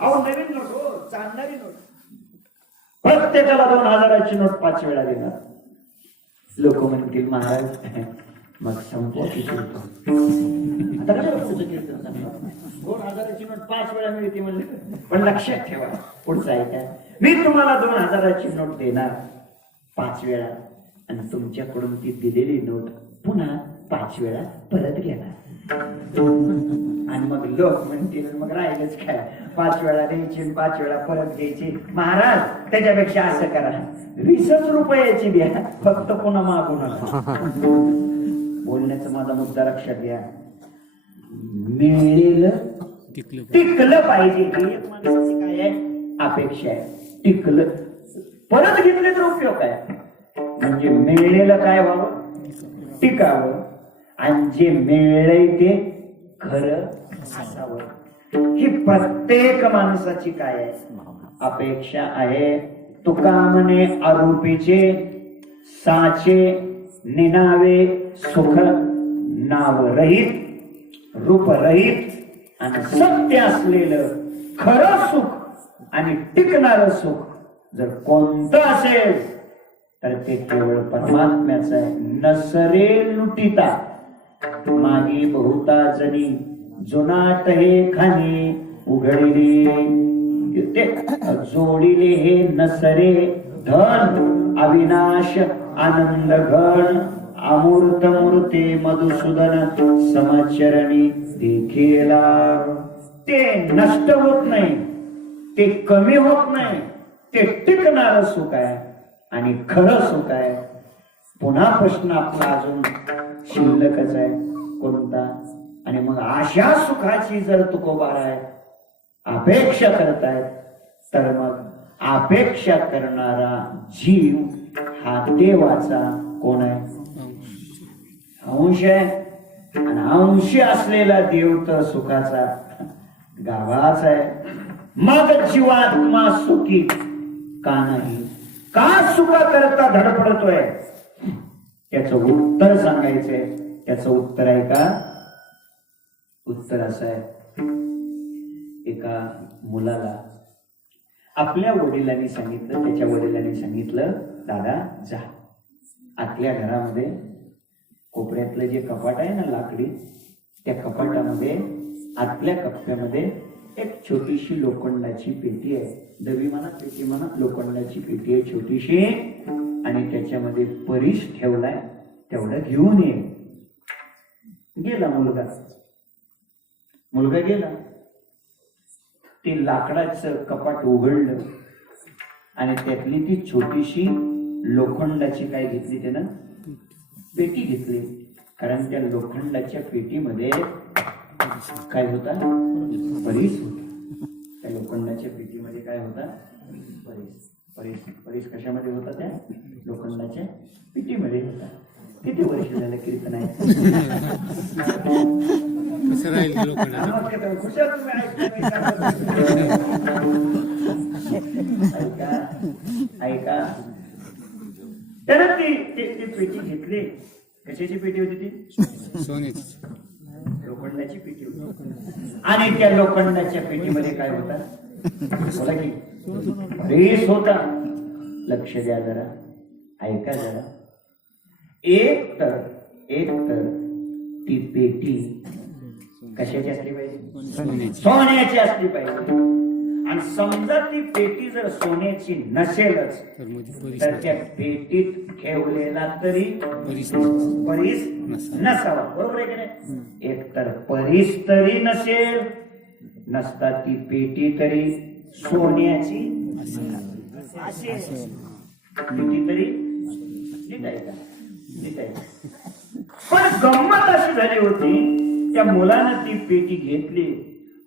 अहो नवीन नोट हो, चालणारी नोट. प्रत्येकाला 2000ची नोट 5 वेळा देणार. लोक म्हणतील महाराज मग संपवा की कीर्तन. आता कसं पुढचं कीर्तन सांगणार, 2000ची नोट 5 वेळा मिळते म्हणले. पण लक्षात ठेवा, पुढचं ऐका, मी तुम्हाला 2000ची नोट देणार 5 वेळा आणि तुमच्याकडून ती दिलेली नोट पुन्हा 5 वेळा परत घेणार. आणि मग लोक म्हणतील मग राहिलंच काय, 5 वेळा द्यायची 5 वेळा परत घ्यायची. महाराज त्याच्यापेक्षा असं करा, 20 रुपयाची द्या, फक्त पुन्हा मागू नका. बोलण्याचा माझा मुद्दा लक्षात घ्या. मिळेल टिकलं पाहिजे ही एक माणसाची काय आहे अपेक्षा आहे. टिकलं परत घेतले तर उपयोग आहे. म्हणजे मिळलेलं काय व्हावं, टिकावं. आणि जे मिळलंय ते खरं असावं. ही प्रत्येक माणसाची काय आहे अपेक्षा आहे. तुका म्हणे आरोपीचे साचे निनावे सुख नाव रहित रूप रहित आणि सत्य असलेलं खरं सुख आणि टिकणारं सुख जर कोणतं असेल तर ते केवळ परमात्म्याचं आहे. नसरे लुटिता मागे बहुता जणी जुनाट हे खाणी उघडली ते जोडिले हे नसरे धन अविनाश आनंद घन अमूर्त मूर्ती मधुसूदन समचरणी देखीला. ते नष्ट होत नाही, ते कमी होत नाही, ते टिकणार सुख आहे आणि खरं सुख आहे. पुन्हा प्रश्न आपला अजून शिल्लकच आहे, कोणता? आणि मग अशा सुखाची जर तुकोबाराय अपेक्षा करतायत, तर मग अपेक्षा करणारा जीव हा देवाचा कोण आहे? अंश आहे. आणि अंशी असलेला देव तर सुखाचा गावाच आहे. मग जीवात्मा सुखी का नाही? का सुखा करता धडपडतोय? त्याचं उत्तर सांगायचंय. त्याचं उत्तर आहे का? उत्तर असं आहे, एका मुलाला आपल्या वडिलांनी सांगितलं, त्याच्या वडिलांनी सांगितलं, दादा जा आतल्या घरामध्ये कोपऱ्यातलं जे कपाट आहे ना लाकडी, त्या कपाटामध्ये आतल्या कप्प्यामध्ये एक छोटीशी लोखंडाची पेटी आहे. डबी म्हणा, पेटी म्हणा, लोखंडाची पेटी आहे छोटीशी, आणि त्याच्यामध्ये परीस ठेवलाय, तेवढं घेऊन ये. गेला मुलगा गेला. ते लाकडाचं कपाट उघडलं आणि त्यातली ती छोटीशी लोखंडाची काय घेतली त्यानं? पेटी घेतली. कारण त्या लोखंडाच्या पेटीमध्ये काय होता? परीस होता. त्या लोखंडाच्या पेटीमध्ये काय होता? परीस. परीस परीस कशामध्ये होता? त्या लोखंडाच्या पेटीमध्ये होता. किती वर्ष झालं कीर्तन आहे? कसं राहील लोकांना? ऐका, त्यानं ती पेटी घेतली. कशाची पेटी होती ती? सोन्याची, लोखंडाची पेटी होती. आणि त्या लोखंडाच्या पेटीमध्ये काय होता? बोला की रेस होता. लक्ष द्या जरा, ऐका जरा. एक तर ती पेटी कशाची असली पाहिजे? सोन्याची असली पाहिजे. आणि समजा ती पेटी जर सोन्याची नसेलच, तर त्या पेटीत ठेवलेला तरी परीस नसावा. बरोबर आहे की नाही? एक तर परीस तरी नसेल, नसता ती पेटी तरी सोन्याची असेल. पेटी तरी नीट आहे का? नीट आहे. पण गंमत अशी झाली होती, त्या मुलानं ती पेटी घेतली,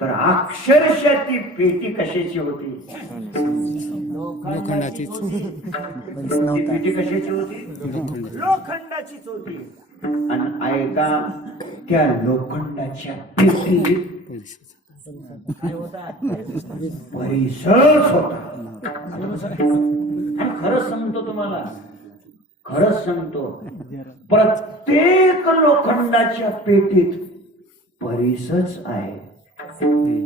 तर अक्षरशः ती पेटी कशाची होती? लोखंडाची. ती पेटी कशाची होती? लोखंडाचीच होती. आणि ऐका, त्या लोखंडाच्या पेटीत काय होता? परीसच होता. आणि खरंच सांगतो तुम्हाला, खरंच सांगतो, प्रत्येक लोखंडाच्या पेटीत परीसच आहे. तुम्ही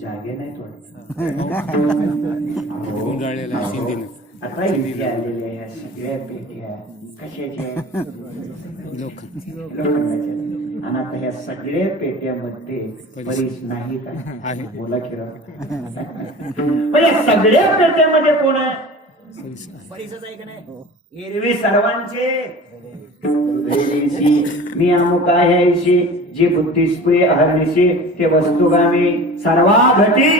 जागे नाहीत वाटत. आता इथे आलेल्या ह्या सगळ्या पेट्या कशाच्या? लोखंडाच्या. आणि आता ह्या सगळ्या पेट्यामध्ये परीस नाही का? बोला खिरा. पण या सगळ्या पेट्यामध्ये कोण आहे? परीसच आहे का नाही? एरवी सर्वांचे मी अमुक आहे, जे बुद्धिस्पे अहर्निशी ते वस्तुगामी सर्वा घटी.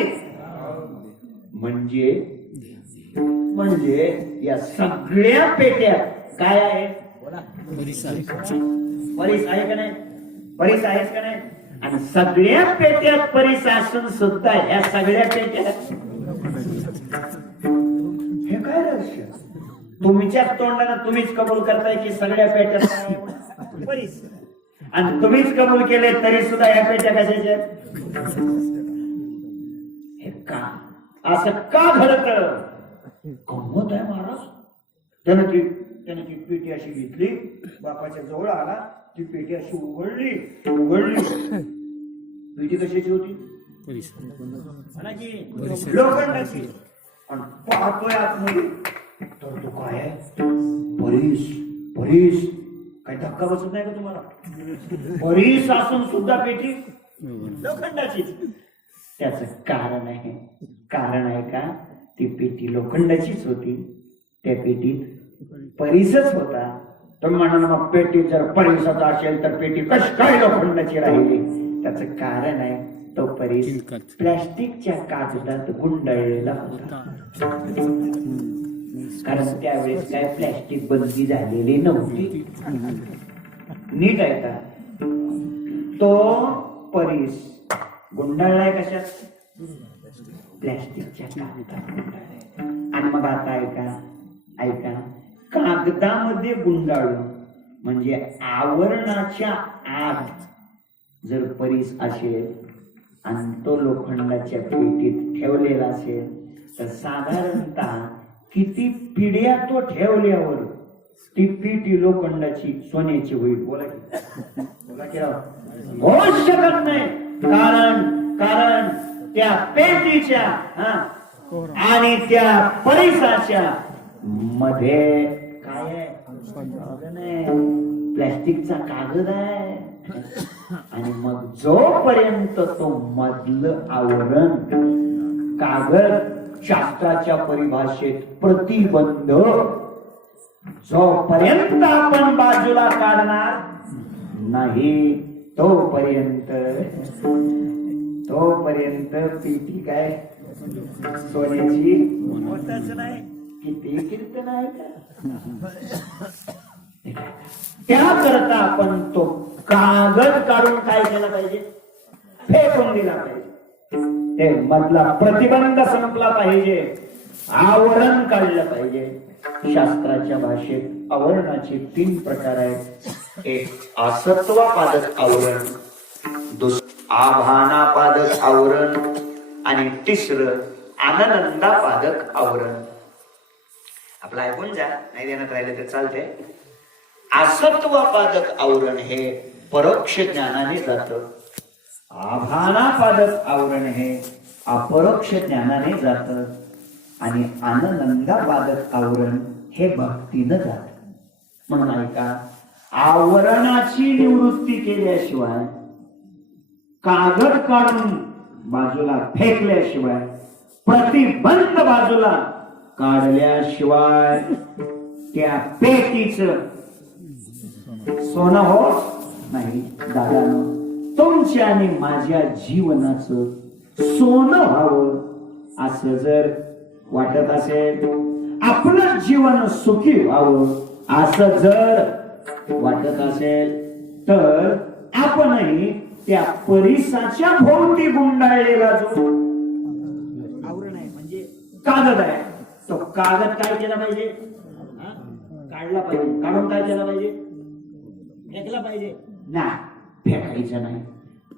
म्हणजे या सगळ्या पेट्या काय आहे? परीस आहे का नाही? परीस आहेच का नाही? आणि सगळ्या पेट्यात परीस असून सुद्धा या सगळ्या पेट्या, हे काय रहस्य? तुमच्याच तोंडानं तुम्हीच कबूल करताय की सगळ्या पेट्यात परीस, आणि तुम्हीच कबूल केले तरी सुद्धा या पेट्या कशाच्या? हे का? असं का घडतं? गंमत आहे महाराज. त्यानं ती पेटी अशी घेतली, बापाच्या जवळ आला, ती पेटी अशी उघडली. पेटी कशाची होती? लोखंडाची. आणि पाहतोय आतमध्ये, तर तो काय आहे? परीस. काही धक्का बसत नाही का तुम्हाला? परीस असून सुद्धा पेटी लोखंडाची. त्याच कारण आहे, कारण आहे का, ती पेटी लोखंडाचीच होती. त्या पेटीत परिसच होता. तुम्ही म्हणाल मग पेटीत जर परिसाचा असेल तर पेटी कशी काय लोखंडाची राहिली? त्याचं कारण आहे, तो परिस प्लॅस्टिकच्या कागदात गुंडाळलेला होता. कारण त्यावेळेस काय प्लॅस्टिक बंदी झालेली नव्हती. नीट आहे का? तो परिस गुंडाळलाय कशात? प्लॅस्टिकच्या कागदात गुंडाळलाय. आणि मग आता ऐका, कागदामध्ये गुंडाळून म्हणजे आवरणाच्या आत जर परिस असेल आणि तो लोखंडाच्या पेटीत ठेवलेला असेल तर साधारणतः किती पिढ्या तो ठेवल्यावर ती पेटी लोखंडाची सोन्याची होईल? बोला की राव. होऊच शकत नाही. कारण त्या पेटीच्या आणि त्या परिसाच्या मध्ये काय आहे? प्लॅस्टिकचा कागद आहे. आणि मग जोपर्यंत तो मधलं आवरण कागद शास्त्राच्या परिभाषेत प्रतिबंध जोपर्यंत आपण बाजूला काढणार नाही तोपर्यंत पेटी काय सोन्याची होतच नाही. किती कीर्तन आहे का? त्याकरता आपण तो कागद काढून काय केला पाहिजे? फेकून दिला पाहिजे. ते मधला प्रतिबंध संपला पाहिजे. आवरण काढलं पाहिजे. शास्त्राच्या भाषेत आवरणाचे 3 प्रकार आहेत. एक असत्वापादक आवरण, दुसरं आभानापादक आवरण आणि तिसरं आनंदापादक आवरण. आपलं ऐकून जा, नाही देण्यात राहिलं तर चालते. असत्वपादक आवरण हे परोक्ष ज्ञानाने जातं. आभानापादक आवरण हे अपरोक्ष ज्ञानाने जातं. आणि आनंदापादक आवरण हे भक्तीनं जात. म्हणून ऐका, आवरणाची निवृत्ती केल्याशिवाय, कागद काढून बाजूला फेकल्याशिवाय, प्रतिबंध बाजूला काढल्याशिवाय त्या पेटीचं सोनं हो नाही. दादानो, तुमच्या आणि माझ्या जीवनाचं सोनं व्हावं असं जर वाटत असेल, आपलं जीवन सुखी व्हावं असं जर वाटत असेल तर आपणही त्या परिसाच्या भोवती गुंडाळलेला जो आवरण आहे म्हणजे कागद आहे, तो कागद काय केला पाहिजे? काढला पाहिजे. काढून काय केला पाहिजे? फेकला पाहिजे. नाही, फेकायचं नाही.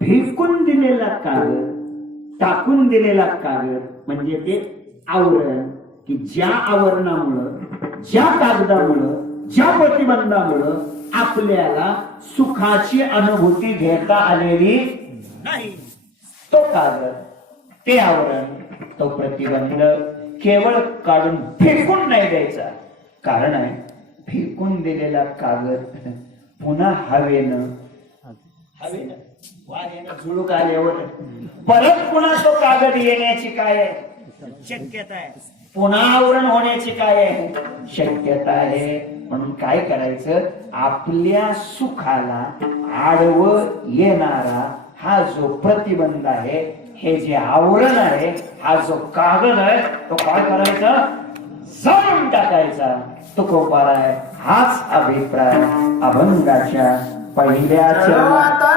फेकून दिलेला कागद, टाकून दिलेला कागद म्हणजे ते आवरण, की ज्या आवरणामुळं, ज्या कागदामुळं, ज्या प्रतिबंधामुळं आपल्याला सुखाची अनुभूती घेता आलेली नाही. तो कागद, ते आवरण, तो प्रतिबंध केवळ काढून फेकून नाही द्यायचा. कारण आहे, फेकून दिलेला कागद पुन्हा हवेनं वाऱ्यानं झुळूक आल्यावर परत पुन्हा तो कागद येण्याची काय आहे शक्यता आहे? पुन्हा आवरण होण्याची काय आहे शक्यता आहे. म्हणून काय करायचं, आपल्या सुखाला आडवं येणारा हा जो प्रतिबंध आहे, हे जे आवरण आहे, हा जो कागद आहे, तो काय करायचा? जाळून टाकायचा. तुकोबारा आहे हाच अभिप्राय अभंगाच्या पहिल्या चरणात.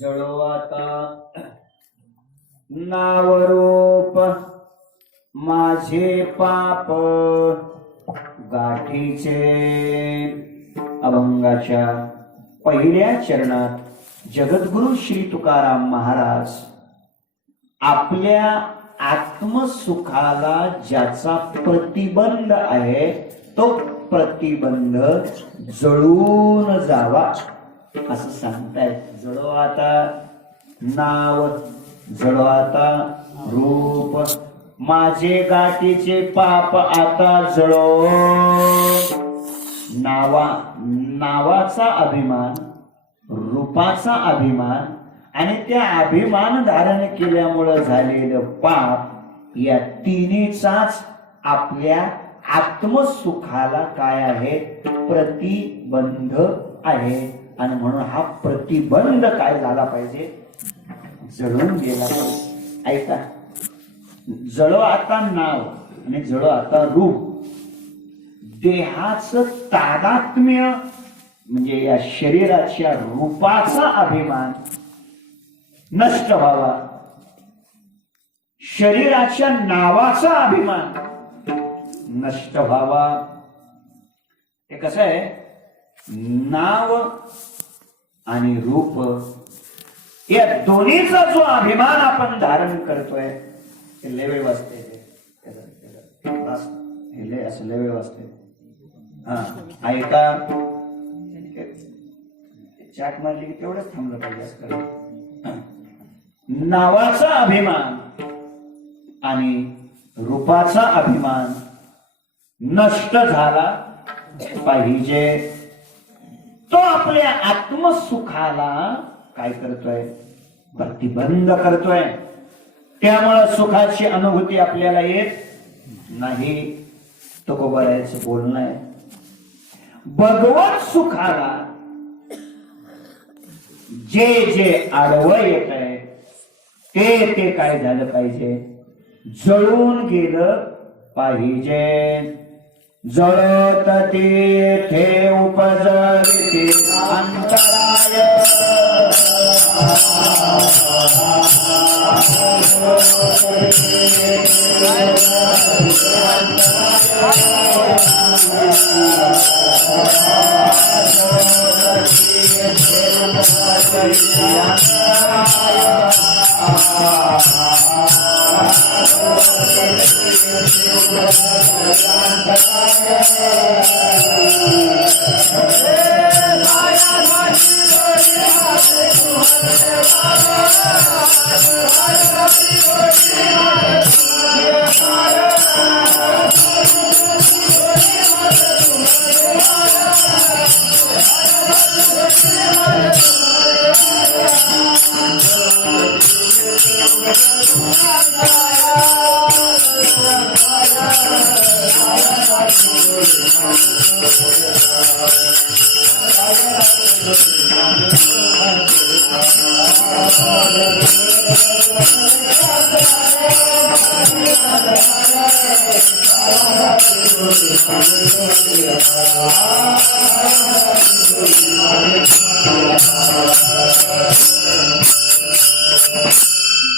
जळो आता नावरूप माझे पाप गाठीचे. अभंगाच्या पहिल्या चरणात जगद्गुरु श्री तुकाराम महाराज आपल्या आत्मसुखाला ज्याचा प्रतिबंध आहे तो प्रतिबंध जळून जावा असं सांगतायत. जळो आता नाव, जळो आता रूप, माझे गाठीचे पाप आता जळो. नावाचा अभिमान, रूपाचा अभिमान आणि त्या अभिमान धारण केल्यामुळं झालेलं पाप या तिन्हीचाच आपल्या आत्मसुखाला काय आहे? प्रतिबंध आहे. आणि म्हणून हा प्रतिबंध काय झाला पाहिजे? जळून गेला पाहिजे. ऐका, जळो आता नाव आणि जळो आता रूप. देहाचं तादात्म्य म्हणजे या शरीराच्या रूपाचा अभिमान नष्ट व्हावा, शरीराच्या नावाचा अभिमान नष्ट व्हावा. हे कसं आहे? नाव आणि रूप या दोन्हीचा जो अभिमान आपण धारण करतोय ते लय वेळ वाजते. असं लय वेळ वाजते. हा ऐका, चाट मारली की तेवढंच थांबलं पाहिजे. नावाचा अभिमान आणि रूपाचा अभिमान नष्ट झाला पाहिजे. तो आपल्या आत्मसुखाला काय करतोय? प्रतिबंध करतोय. त्यामुळं सुखाची अनुभूती आपल्याला येत नाही. तुकोबारायचं बोलणं आहे. भगवत सुखाला जे जे आडवं येत आहे ते काय झालं पाहिजे? जळून गेलं पाहिजे. जळत तेथे उपजते अंतराय. Hey,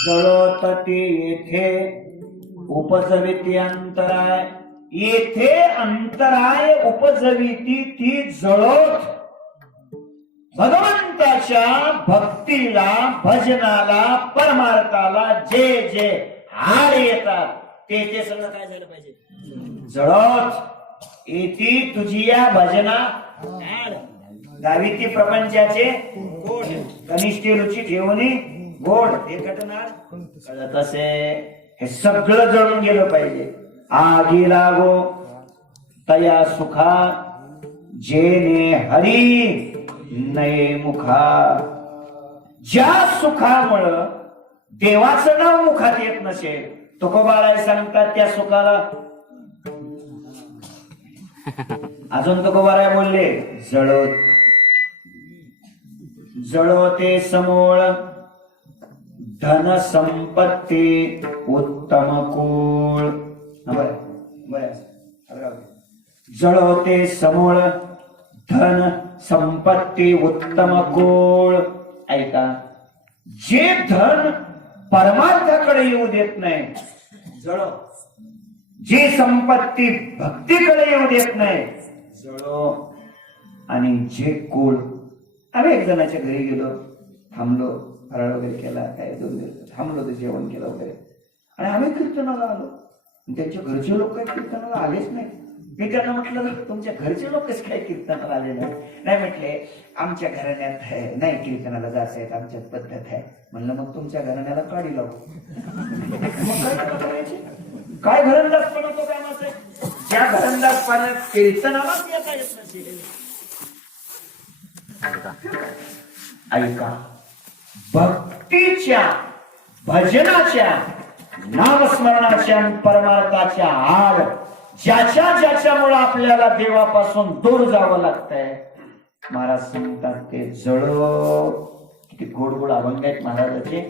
जळोत ते येथे उपजविती अंतराय, येथे अंतराय उपजविती ती जळोत. भगवंताच्या भक्तीला, भजनाला, परमार्थाला जे जे हाड येतात ते सगळं काय झालं पाहिजे? जळोत येती तुझी या भजना हाड. गाविती प्रपंचाचे गोड, कनिष्ठी रुची ठेवणी गोड, हे घटनाळ कळत असे. हे सगळं जळून गेलं पाहिजे. आगी लागो तया सुखा, जेने हरी नये मुखा. ज्या सुखामुळं देवाचं नाव मुखात येत नसेल, तुकोबाराय सांगतात त्या सुखाला. अजून तुकोबाराय बोलले, जळोते समूळ धन संपत्ती उत्तम कुळ. जळोते समूळ धन संपत्ती उत्तम कुळ. ऐका, जे धन परमार्थाकडे येऊ देत नाही जळो, जी संपत्ती भक्तीकडे येऊ देत नाही जळो, आणि जे कुळ. आम्ही एक जणाच्या घरी गेलो, थांबलो, फराळ वगैरे केला, काय 2 दिवस थांबलो, ते जेवण केलं वगैरे, आणि आम्ही कीर्तनाला आलो. त्यांच्या घरचे लोक काही कीर्तनाला आलेच नाही. मी त्यांना म्हटलं, तुमच्या घरचे लोक कसे काय कीर्तनाला आले नाही? म्हटले, आमच्या घराण्यात नाही कीर्तनाला जायचं आहे, आमच्यात पद्धत आहे. म्हणलं, मग तुमच्या घराण्याला काढी लावू. काय घरंदाजपणा तो कामाचं आहे? ज्या घरंदाजपणात कीर्तनालाच येता येत नसेल. ऐका, भक्तीच्या, भजनाच्या, नामस्मरणाच्या, परमार्थाच्या आड ज्याच्यामुळे आपल्याला देवापासून दूर जावं लागतंय, महाराज सांगतात ते जळो. किती गोड गोड अभंग आहेत महाराजाचे.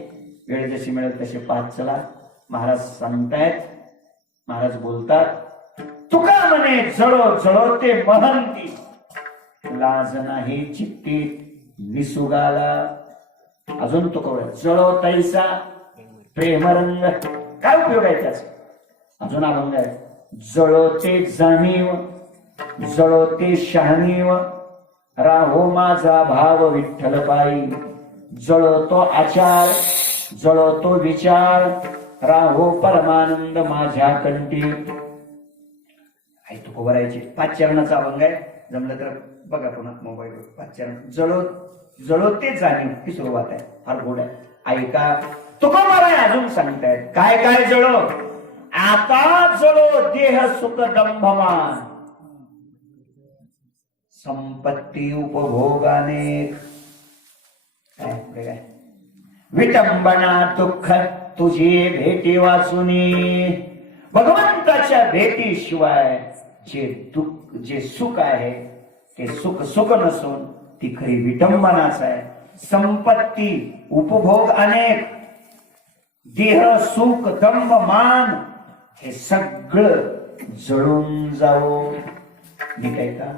वेळ जशी मिळेल तसे पाच चला. महाराज सांगतायत, महाराज बोलतात, तुका म्हणे जळो जळोते महंती, लाज नाही चित्ती विसुगाला. अजून तो कवळ जळो तैसा प्रेमरंग. काय उपयोग आहे त्याचा? अजून अभंग आहे, जळोते जाणीव, जळोते शहाणीव, राहो माझा भाव विठ्ठल पायी. जळतो आचार, जळतो विचार, राहो परमानंद माझ्या कंठी. आई तुकोबारायची 5 चरणाचा अभंग आहे, जमलं तर बघा पुन्हा मोबाईलवर. 5 चरण. जळोते जाणीव ही सुरुवात आहे, फार गोड आहे. ऐका, तुकोबाराय अजून सांगतायत, काय काय जळो? आता जळो देह सुख दंभमान, संपत्ती उपभोगाने. काय विटंबना दुःख तुझी भेटी वाचुनी. भगवंताच्या भेटीशिवाय जे दुःख, जे सुख आहे ते सुख नसून ती खरी विटंबनाच आहे. संपत्ती उपभोग अनेक, देह सुख दंभ मान, हे सगळं जळून जावो. ठीक आहे का?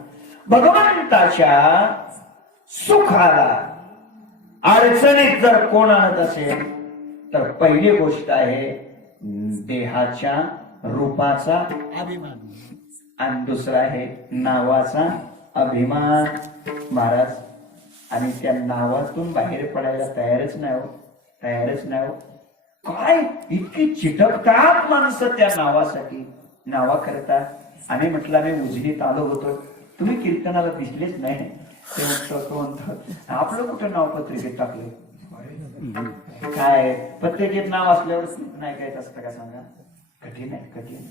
भगवंताच्या सुखाला अडचणीत जर कोण आणत असेल तर पहिली गोष्ट आहे देहाच्या रूपाचा अभिमान, आणि दुसरा आहे नावाचा अभिमान. महाराज आणि त्या नावातून बाहेर पडायला तयारच नाही हो. काय इतकी चिटकतात माणसं त्या नावासाठी, नावाकरता. आणि म्हटलं, मी उजनीत आलो होतो, तुम्ही कीर्तनाला दिसलेच नाही. ते म्हणतो तो म्हणतो आपलं कुठं नाव पत्रिकेत टाकले काय पत्रिकेत नाव असल्यावर नाही काय असतं का सांगा कठीण आहे कठीण.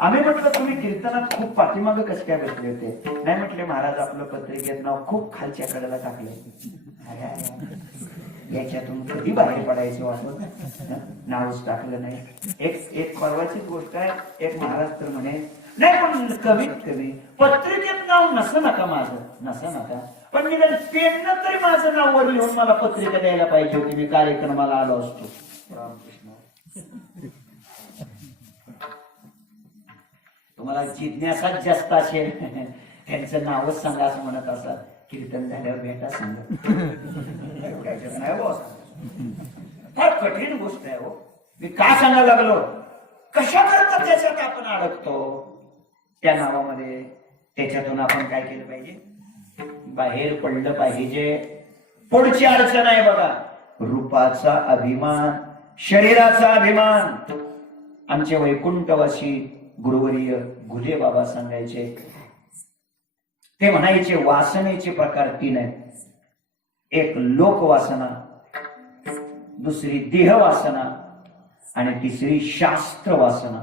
आम्ही म्हटलं तुम्ही कीर्तनात खूप पाठीमागे कसे काय बसले होते नाही म्हटले महाराज आपलं पत्रिकेत नाव खूप खालच्या कडेला टाकले याच्यातून कधी बाहेर पडायचं वाटत नावच टाकलं नाही. एक परवाचीच गोष्ट आहे. एक महाराज तर म्हणे नाही पण कमीत कमी पत्रिकेत नाव नसं नका माझं नसं नका पण निदान पेननं तरी माझं नाव वर लिहून मला पत्रिका द्यायला पाहिजे होती मी कार्यक्रमाला आलो असतो. रामकृष्ण. तुम्हाला जिज्ञासाच जास्त असेल त्यांचं नावच सांगा असं म्हणत असतात. कीर्तन झाल्यावर भेटा सांगा नाही हो फार कठीण गोष्ट आहे हो. मी का सांगायला लागलो कशा करता त्याच्यात आपण अडकतो त्या नावामध्ये. त्याच्यातून आपण काय केलं पाहिजे बाहेर पडलं पाहिजे. पुढची अडचण आहे बघा रूपाचा अभिमान शरीराचा अभिमान. आमचे वैकुंठवासी गुरुवर्य घुले बाबा सांगायचे ते म्हणायचे वासनेचे प्रकार 3 आहेत. एक लोकवासना दुसरी देहवासना आणि तिसरी शास्त्र वासना.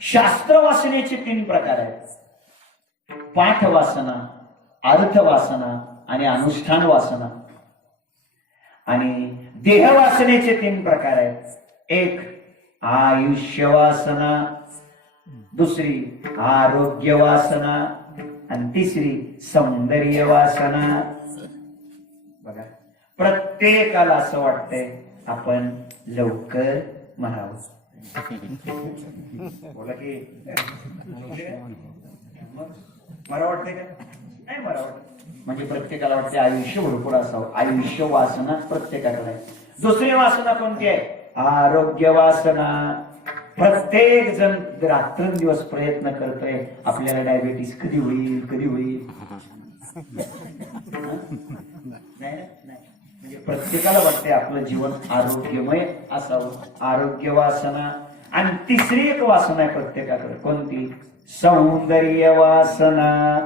शास्त्र वासनेचे 3 प्रकार आहेत पाठ वासना अर्थ वासना आणि अनुष्ठान वासना. आणि देह वासनेचे 3 प्रकार आहेत. एक आयुष्य वासना दुसरी आरोग्य वासना आणि तिसरी सौंदर्य वासना. बघा प्रत्येकाला असं वाटतंय आपण लवकर म्हणावं. बोला की मला वाटतंय का नाही मला वाटत म्हणजे प्रत्येकाला वाटते आयुष्य भरपूर असावं. आयुष्य वासना प्रत्येकाकडे आहे. दुसरी वासना कोणती आहे आरोग्य वासना. प्रत्येक जण रात्रंदिवस प्रयत्न करतोय आपल्याला डायबिटीस कधी होईल कधी होईल. नाही म्हणजे प्रत्येकाला वाटते आपलं जीवन आरोग्यमय असावं. आरोग्य वासना. आणि तिसरी एक वासना आहे प्रत्येकाकडे कोणती सौंदर्य वासना.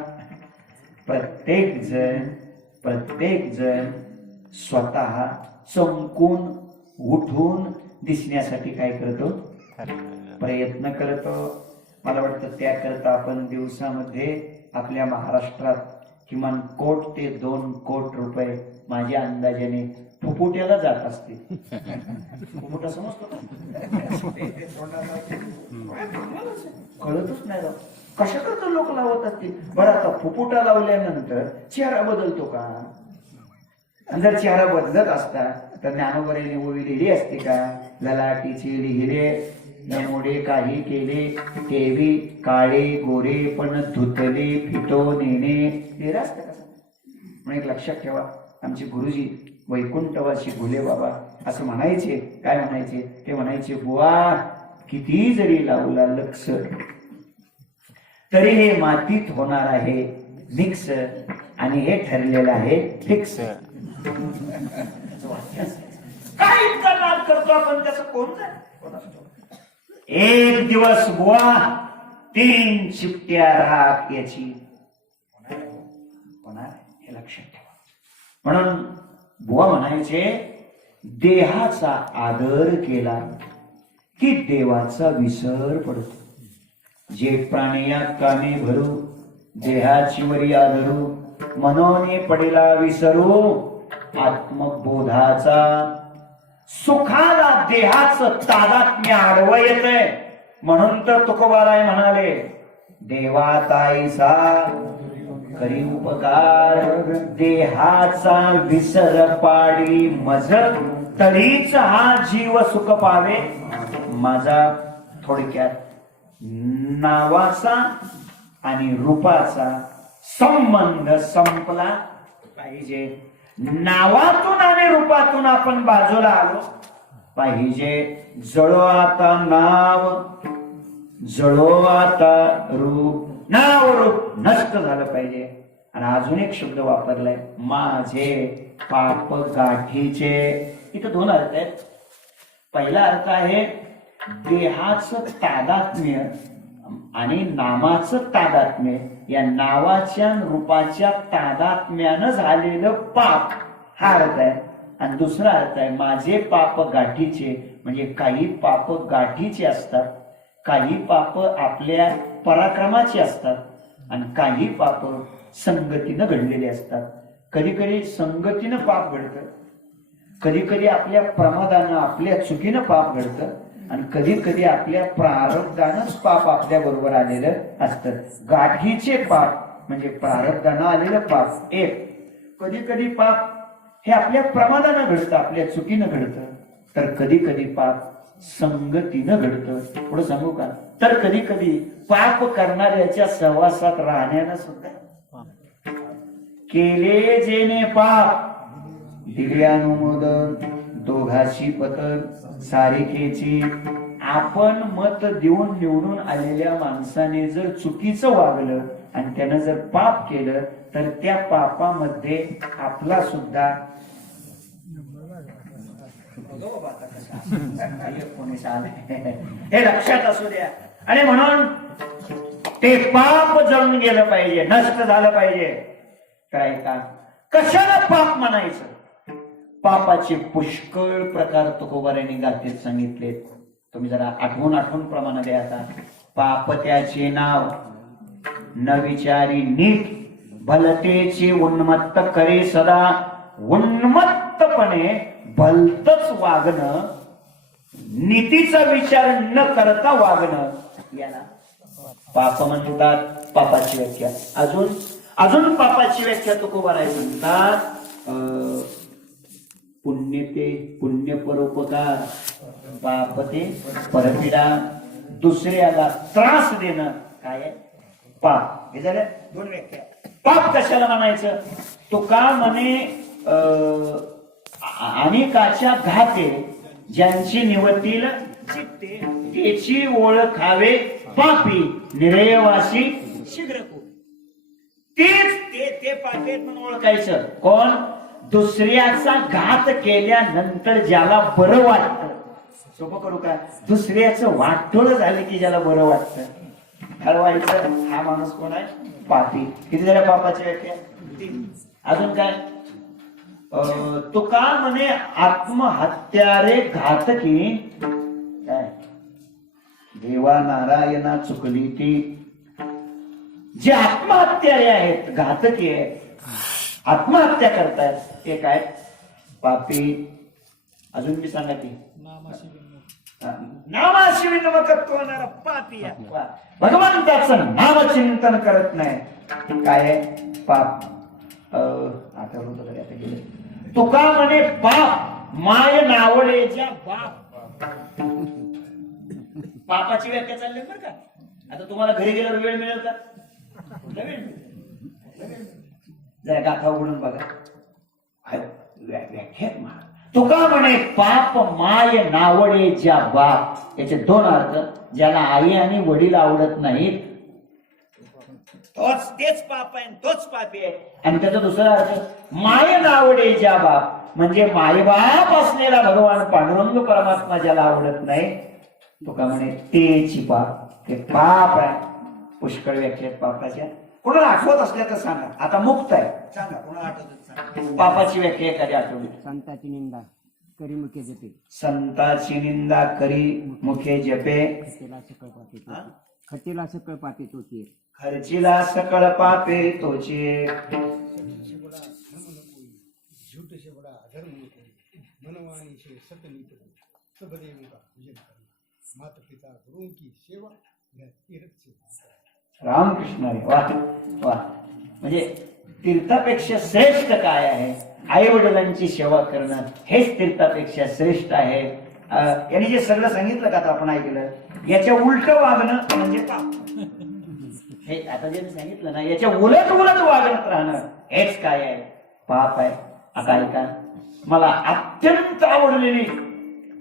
प्रत्येक जण स्वतः चमकून उठून दिसण्यासाठी काय करतो प्रयत्न करतो. मला वाटतं त्याकरता आपण दिवसामध्ये आपल्या महाराष्ट्रात किमान 1 ते 2 कोटी रुपये माझ्या अंदाजाने फुफुट्याला जात असते. फुफुटा समजतो कळतच नाही राव कशा करता लोक लावत असतील. बरं आता फुफुटा लावल्यानंतर चेहरा बदलतो का. जर चेहरा बदलत असता तर ज्ञानोबरेने ओवी लिहिली असते का ललाटीचे लिहिले नमोडे काही केले तेवी काळे गोरे पण धुतले फिटो नेणे लिहिलं असतं का. म्हणून एक लक्षात ठेवा आमचे गुरुजी वैकुंठवासी घुले बाबा असं म्हणायचे. काय म्हणायचे ते म्हणायचे बुवा किती जरी लावला लक्ष तरी हे मातीत होणार आहे मिक्स आणि हे ठरलेलं आहे फिक्स. काय इतका लाभ करतो आपण त्याचं कोण एक दिवस बुवा 3 चिपट्या राख याची होणार हे लक्षात ठेवा. म्हणून बुवा म्हणायचे देहाचा आदर केला की देवाचा विसर पडतो. जे प्राणिया कामे भरू देहाची वरी आदरू मनोने पडेला विसरू आत्मबोधाचा. सुखाला देहाचं तादात्म्य आडवं येतंय. म्हणून तर तुकोबाराय म्हणाले देवाताईसा करी उपकार देहाचा विसर पाडी मज तरीच हा जीव सुख पावे माझा. थोडक्यात नावाचा आणि रूपाचा संबंध संपला पाहिजे. नावातून आणि रूपातून आपण बाजूला आलो पाहिजे. जळो आता नाव जळो आता रूप. नाव रूप नष्ट झालं पाहिजे. आणि अजून एक शब्द वापरलाय माझे पाप गाठीचे. इथं 2 अर्थ आहेत. पहिला अर्थ आहे देहाचं तादात्म्य आणि नामाचं तादात्म्य, या नावाच्या आणि रूपाच्या तादात्म्यानं झालेलं पाप हा अर्थ आहे. आणि दुसरा अर्थ आहे माझे पाप गाठीचे, म्हणजे काही पाप गाठीचे असतात, काही पाप आपल्या पराक्रमाचे असतात आणि काही पाप संगतीनं घडलेले असतात. कधी कधी संगतीनं पाप घडतं, कधी कधी आपल्या प्रमादानं आपल्या चुकीनं पाप घडतं आणि कधी कधी आपल्या प्रारब्धानंच पाप आपल्या बरोबर आलेलं असतं. गाठीचे पाप म्हणजे प्रारब्धानं आलेलं पाप एक. कधी कधी पाप हे आपल्या प्रमादानं घडतं, आपल्या चुकीनं घडतं, तर कधी कधी पाप संगतीनं घडतं. पुढे सांगू का? तर कधी कधी पाप करणाऱ्याच्या सहवासात राहण्यानं सुद्धा केले जेने पाप दिले अनुमोदन दोघाशी पतन सारिकेची. आपण मत देऊन निवडून आलेल्या माणसाने जर चुकीचं वागलं आणि त्यानं जर पाप केलं तर त्या पापामध्ये आपला सुद्धा हे लक्षात असू द्या. आणि म्हणून ते पाप जळून गेलं पाहिजे, नष्ट झालं पाहिजे. काय का कशाला पाप म्हणायचं? पापाचे पुष्कळ प्रकार तुकोबारायांनी गाथेत सांगितलेत. तुम्ही जरा आठवून प्रमाणे द्या. आता पाप त्याचे नाव न विचारी नीट, भलतेचे उन्मत्त करे सदा. उन्मत्तपणे भलतच वागणं, नीतीचा विचार न करता वागणं, याला पाप म्हणतात. पापाची व्याख्या अजून पापाची व्याख्या तुकोबाराय म्हणतात. पुण्य ते पुण्य परोपकार, पाप ते परपीडा, दुसऱ्याला त्रास देणं काय आहे? पाप. हे झालं दोन व्याख्या. पाप कशाला म्हणायचं? तो का म्हणे अनेकाच्या घाते ज्यांची निवतील चित्ते त्याची ओळखावे पापी निरयवासी शीघ्र को. तेच ते पापी आहेत म्हणून ओळखायचं. कोण? दुसऱ्याचा घात केल्यानंतर ज्याला बरं वाटतं. सोपं करू का? दुसऱ्याचं वाटोळं झालं की ज्याला बरं वाटतं, ठरवायचं हा माणूस कोण आहे? पापी. किती झाल्या पापाची व्याख्या? अजून काय? तो का म्हणे आत्महत्यारे घातकी काय? देवा नारायणा चुकली ती. जे आत्महत्यारे आहेत, घातकी आहेत, आत्महत्या करतायत, ते काय? पापी. अजून मी सांगा ती नामाशी विनमकत्व होणारा पापी. भगवंताचं नामचिंतन करत नाही, काय आहे? पाप. आठवलं होतं तरी आता गेलं. तुका म्हणे पाप माय नावडेच्या बाप. पापाची व्याख्या चालली बरं का. आता तुम्हाला घरी गेल्यावर वेळ मिळेल का? जरा गाथा उघडून बघा. व्याख्यात म्हणा. तुका म्हणे पाप माय नावडे ज्या बाप. याचे दोन अर्थ. ज्याला आई आणि वडील आवडत नाहीत तोच तेच पाप आहे, तोच पापी आहे. आणि त्याचा दुसरा अर्थ माय नावडे ज्या बाप, म्हणजे मायबाप असलेला भगवान पांडुरंग परमात्मा ज्याला आवडत नाही, तुका म्हणे तेची पाप. ते पाप आहे. पुष्कळ व्याख्यात पापाच्या. कोणाला आठवत असल्या तर सांगा. आता मुक्त आहे, सांगा कोणाला आठवत. पापाची व्याख्या एखादी आठवली. संताची निंदा करी मुखे जपे. संताची निंदा करी मुखे जपे. खटेला सकळ पापे खटेला सकळ पापे तोचे. खर्चीला सकळ पापे तोचे. झूठ से बड़ा अधर्म मनवाणी से सत्य नीति सब देवों का पूजन करना, माता पिता गुरुओं की सेवा यह तीर्थ से. रामकृष्ण हरी. वा वा. म्हणजे तीर्थापेक्षा श्रेष्ठ काय आहे? आई वडिलांची सेवा करणं हेच तीर्थापेक्षा श्रेष्ठ आहे. यांनी जे सगळं सांगितलं का आता आपण ऐकलं, याच्या उलट वागणं म्हणजे पाप. हे आता जे सांगितलं ना, याच्या उलट वागणं राहणं हेच काय आहे? पाप आहे. आता ऐका, मला अत्यंत आवडलेली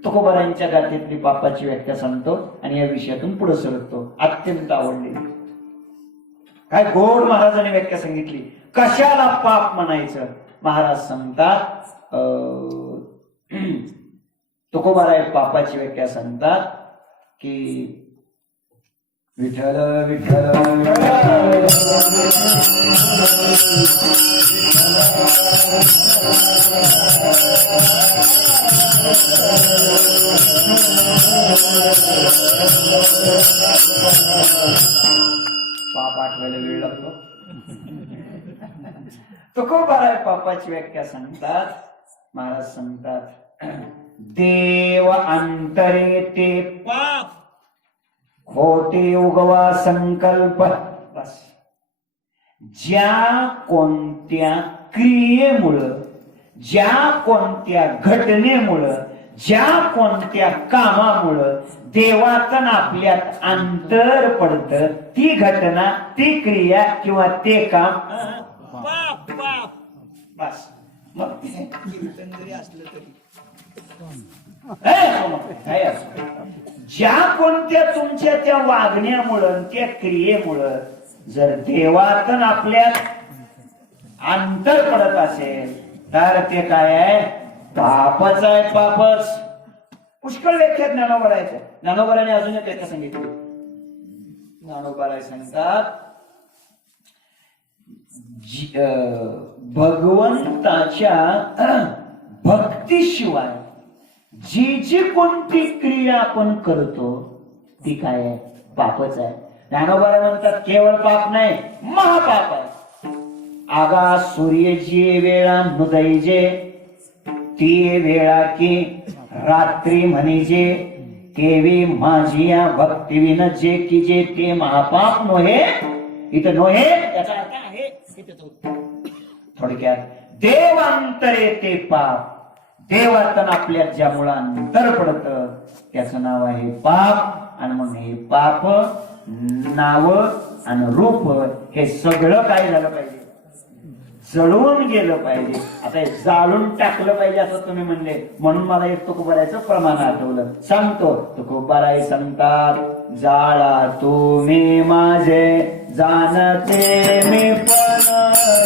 तुकोबारायांच्या गाथेतली पापाची व्याख्या सांगतो आणि या विषयातून पुढे सरकतो. अत्यंत आवडलेली. काय गोड महाराजांनी व्याख्या सांगितली. कशाला पाप म्हणायचं? महाराज सांगतात, तुकोबाराय पापाची व्याख्या सांगतात की विठ्ठल विठ्ठल पाप आठवायला वेळ लागतो. तुकोबाराय पापाची व्याख्या सांगतात. महाराज सांगतात देव अंतरे ते पाप खोटे उगवा संकल्प. बस ज्या कोणत्या क्रियेमुळं, ज्या कोणत्या घटनेमुळं, ज्या कोणत्या कामामुळं देवातन आपल्यात अंतर पडतं, ती घटना, ती क्रिया किंवा ते काम पाप पाप. बस मग ते कीर्तन जरी असलं तरी काय असं ज्या कोणत्या तुमच्या त्या वागण्यामुळं, त्या क्रियेमुळं जर देवातन आपल्यात अंतर पडत असेल तर ते काय आहे? पापच आहे, पापच. पुष्कळ व्याख्या ज्ञानोबरायचं. ज्ञानोबराने अजून एक व्याख्या सांगितली. ज्ञानोबराय सांगतात भगवंताच्या भक्तीशिवाय जी जी कोणती क्रिया आपण करतो ती काय आहे? पापच आहे. ज्ञानोबा म्हणतात केवळ पाप नाही, महापाप आहे. आगा सूर्य जी वेळा नुदैजे ती वेळा की रात्री म्हणिजे केवी माझिया भक्ती विन जे की जे ते महापाप नोहे. इथं नोहे याचा अर्थ आहे थोडक्यात देवांतरे ते पाप. देवातन आपल्या ज्यामुळं अंतर पडत त्याचं नाव आहे पाप. आणि मग हे पाप नाव आणि रूप हे सगळं काय झालं पाहिजे? जळून गेलं पाहिजे. आता हे जाळून टाकलं पाहिजे असं तुम्ही म्हणले म्हणून मला एक तुकोबारायचं प्रमाण आठवलं. सांगतो. तुकोबाराय सांगतात जाळा तुम्ही माझे जाणते मी पण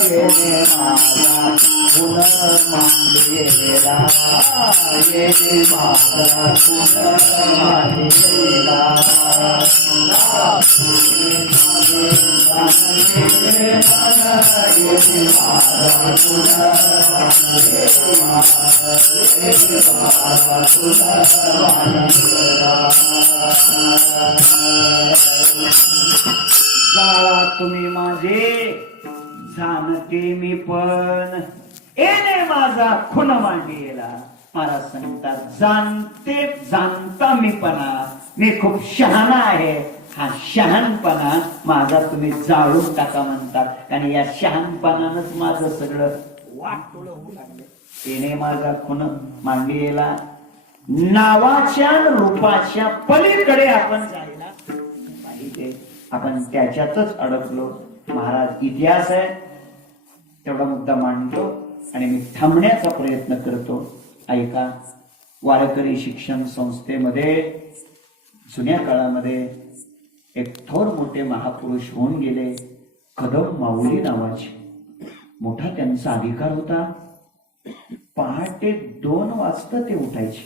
येणे माझा गुण मांडलेला येणे माझा गुण मांडलेला जाळा तुम्ही माझे जाणते मी पण येणे माझा खून मांडलेला. महाराज सांगतात जाणते जाणता मीपणा मी खूप शहाणा आहे. हा शहाणपणा माझा तुम्ही जाळून टाका म्हणतात. कारण या शहाणपणानंच माझं सगळं वाटोळं होऊ लागलं. येणे माझा खून मांडलेला. नावाच्या रूपाच्या पलीकडे आपण जायला पाहिजे. आपण त्याच्यातच अडकलो. महाराज इतिहास आहे तेवढा मुद्दा मांडतो आणि मी थांबण्याचा प्रयत्न करतो. ऐका. वारकरी शिक्षण संस्थेमध्ये जुन्या काळामध्ये एक थोर मोठे महापुरुष होऊन गेले. कदम माऊली नावाचे. मोठा त्यांचा अधिकार होता. पहाटे 2 वाजता ते उठायचे.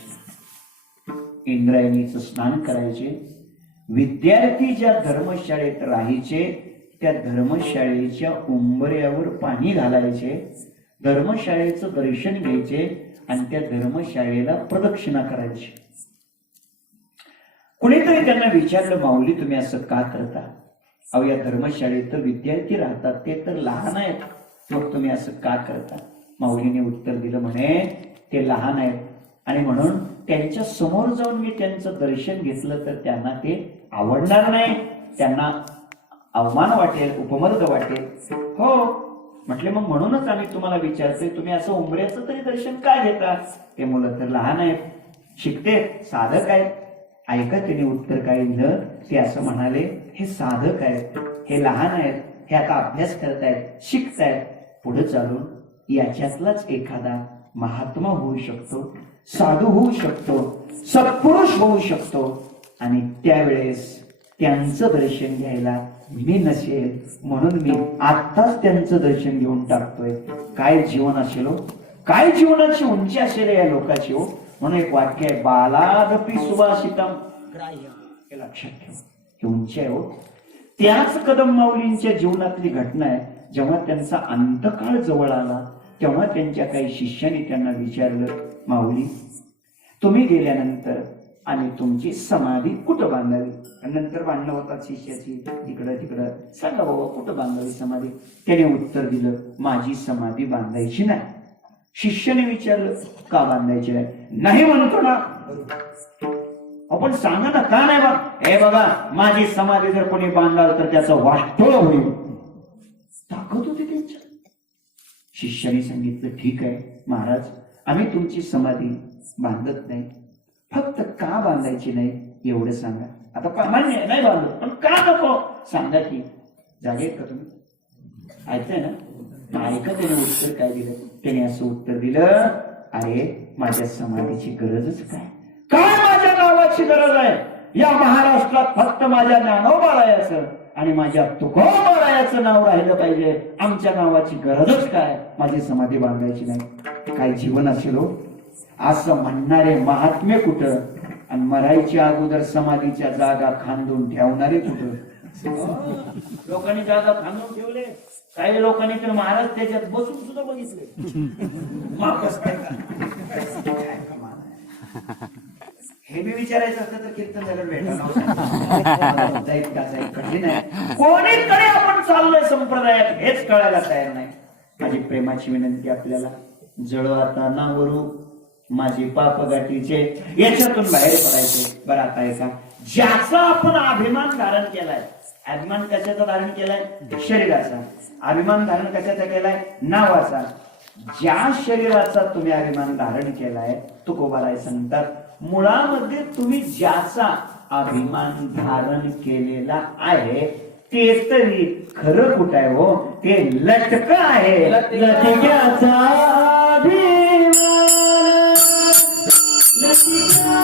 इंद्रायणीचं स्नान करायचे. विद्यार्थी ज्या धर्मशाळेत राहायचे त्या धर्मशाळेच्या उंबऱ्यावर पाणी घालायचे. धर्मशाळेचं दर्शन घ्यायचे आणि त्या धर्मशाळेला प्रदक्षिणा करायची. कुणीतरी त्यांना विचारलं माऊली तुम्ही असं का करता? अहो या धर्मशाळेत तर विद्यार्थी राहतात, ते तर लहान आहेत, मग तुम्ही असं का करता? माऊलीने उत्तर दिलं म्हणे ते लहान आहेत आणि म्हणून त्यांच्या समोर जाऊन मी त्यांचं दर्शन घेतलं तर त्यांना ते आवडणार नाही, त्यांना अवमान वाटेल, उपमर्द वाटेल. हो म्हटले मग म्हणूनच आम्ही तुम्हाला विचारतोय तुम्ही असं उंबऱ्याचं तरी दर्शन का घेता? ते मुलं तर लहान आहेत, शिकते, साधक आहेत. ऐका त्यांनी उत्तर काय दिलं. ते असं म्हणाले हे साधक आहेत, हे लहान आहेत, हे आता अभ्यास करतायत, शिकतायत. पुढे चालून याच्यातलाच एखादा महात्मा होऊ शकतो, साधू होऊ शकतो, सत्पुरुष होऊ शकतो आणि त्यावेळेस त्यांचं दर्शन घ्यायला मी नसेल म्हणून मी आत्ताच त्यांचं दर्शन घेऊन टाकतोय. काय जीवन असेल हो, काय जीवनाची उंची असेल या लोकांची हो. म्हणून एक वाक्य आहे बालादपी सुभाषितम ग्राह्य. हे लक्षात ठेवा. ही उंची आहे हो. त्याच कदम माऊलींच्या जीवनातली घटना आहे. जेव्हा त्यांचा अंतकाळ जवळ आला तेव्हा त्यांच्या काही शिष्याने त्यांना विचारलं, माऊली तुम्ही गेल्यानंतर आणि तुमची समाधी कुठं बांधावी? नंतर बांधणं होतात शिष्याची इकडं तिकडं, सांगा बाबा कुठं बांधावी समाधी? त्याने उत्तर दिलं, माझी समाधी बांधायची नाही. शिष्याने विचारलं, का बांधायची नाही? नाही म्हणतो ना. आपण सांगा ना का नाही बा? हे बघा माझी समाधी जर कोणी बांधाल तर त्याचं वाटोळ होईल. ताकद होती त्यांच्या. शिष्याने सांगितलं, ठीक आहे महाराज, आम्ही तुमची समाधी बांधत नाही, फक्त का बांधायची नाही एवढं सांगा. आता मान्य नाही बांधत, पण का नको सांगा की. जागेत का तुम्ही? ऐकताय ना? ऐका त्याने उत्तर काय दिलं. त्याने असं उत्तर दिलं, अरे माझ्या समाधीची गरजच काय? काय माझ्या नावाची गरज आहे? या महाराष्ट्रात फक्त माझ्या ज्ञानोबारायाचं आणि माझ्या तुकोबारायाचं नाव राहिलं पाहिजे. आमच्या नावाची गरजच काय? माझी समाधी बांधायची नाही. काय जीवन असेल हो? असं म्हणणारे महात्मे कुठं आणि मरायच्या अगोदर समाधीच्या जागा खांदून ठेवणारे कुठं? लोकांनी जागा खांदून ठेवले, काही लोकांनी तर महाराज त्याच्यात बसून सुद्धा बघितले. हे बी विचारायचं असतं तर कीर्तन झालं भेटा कठीण आहे. कोणीकडे आपण चाललोय संप्रदायात हेच कळायला तयार नाही. माझी प्रेमाची विनंती आपल्याला, जळो आता नावरू माझी पाप गाठीचे, याच्यातून बाहेर पडायचे. बरं आता आहे का, ज्याचा आपण अभिमान धारण केलाय, अभिमान कशाचा धारण केलाय? शरीराचा. अभिमान धारण कशाचा केलाय? नावाचा. ज्या शरीराचा तुम्ही अभिमान धारण केलाय तुकोबाराय सांगतात, मुळामध्ये तुम्ही ज्याचा अभिमान धारण केलेला आहे ते तरी खरं कुठं आहे हो? ते लटक आहे. लटक्याचा अभिमान, लटक्याचा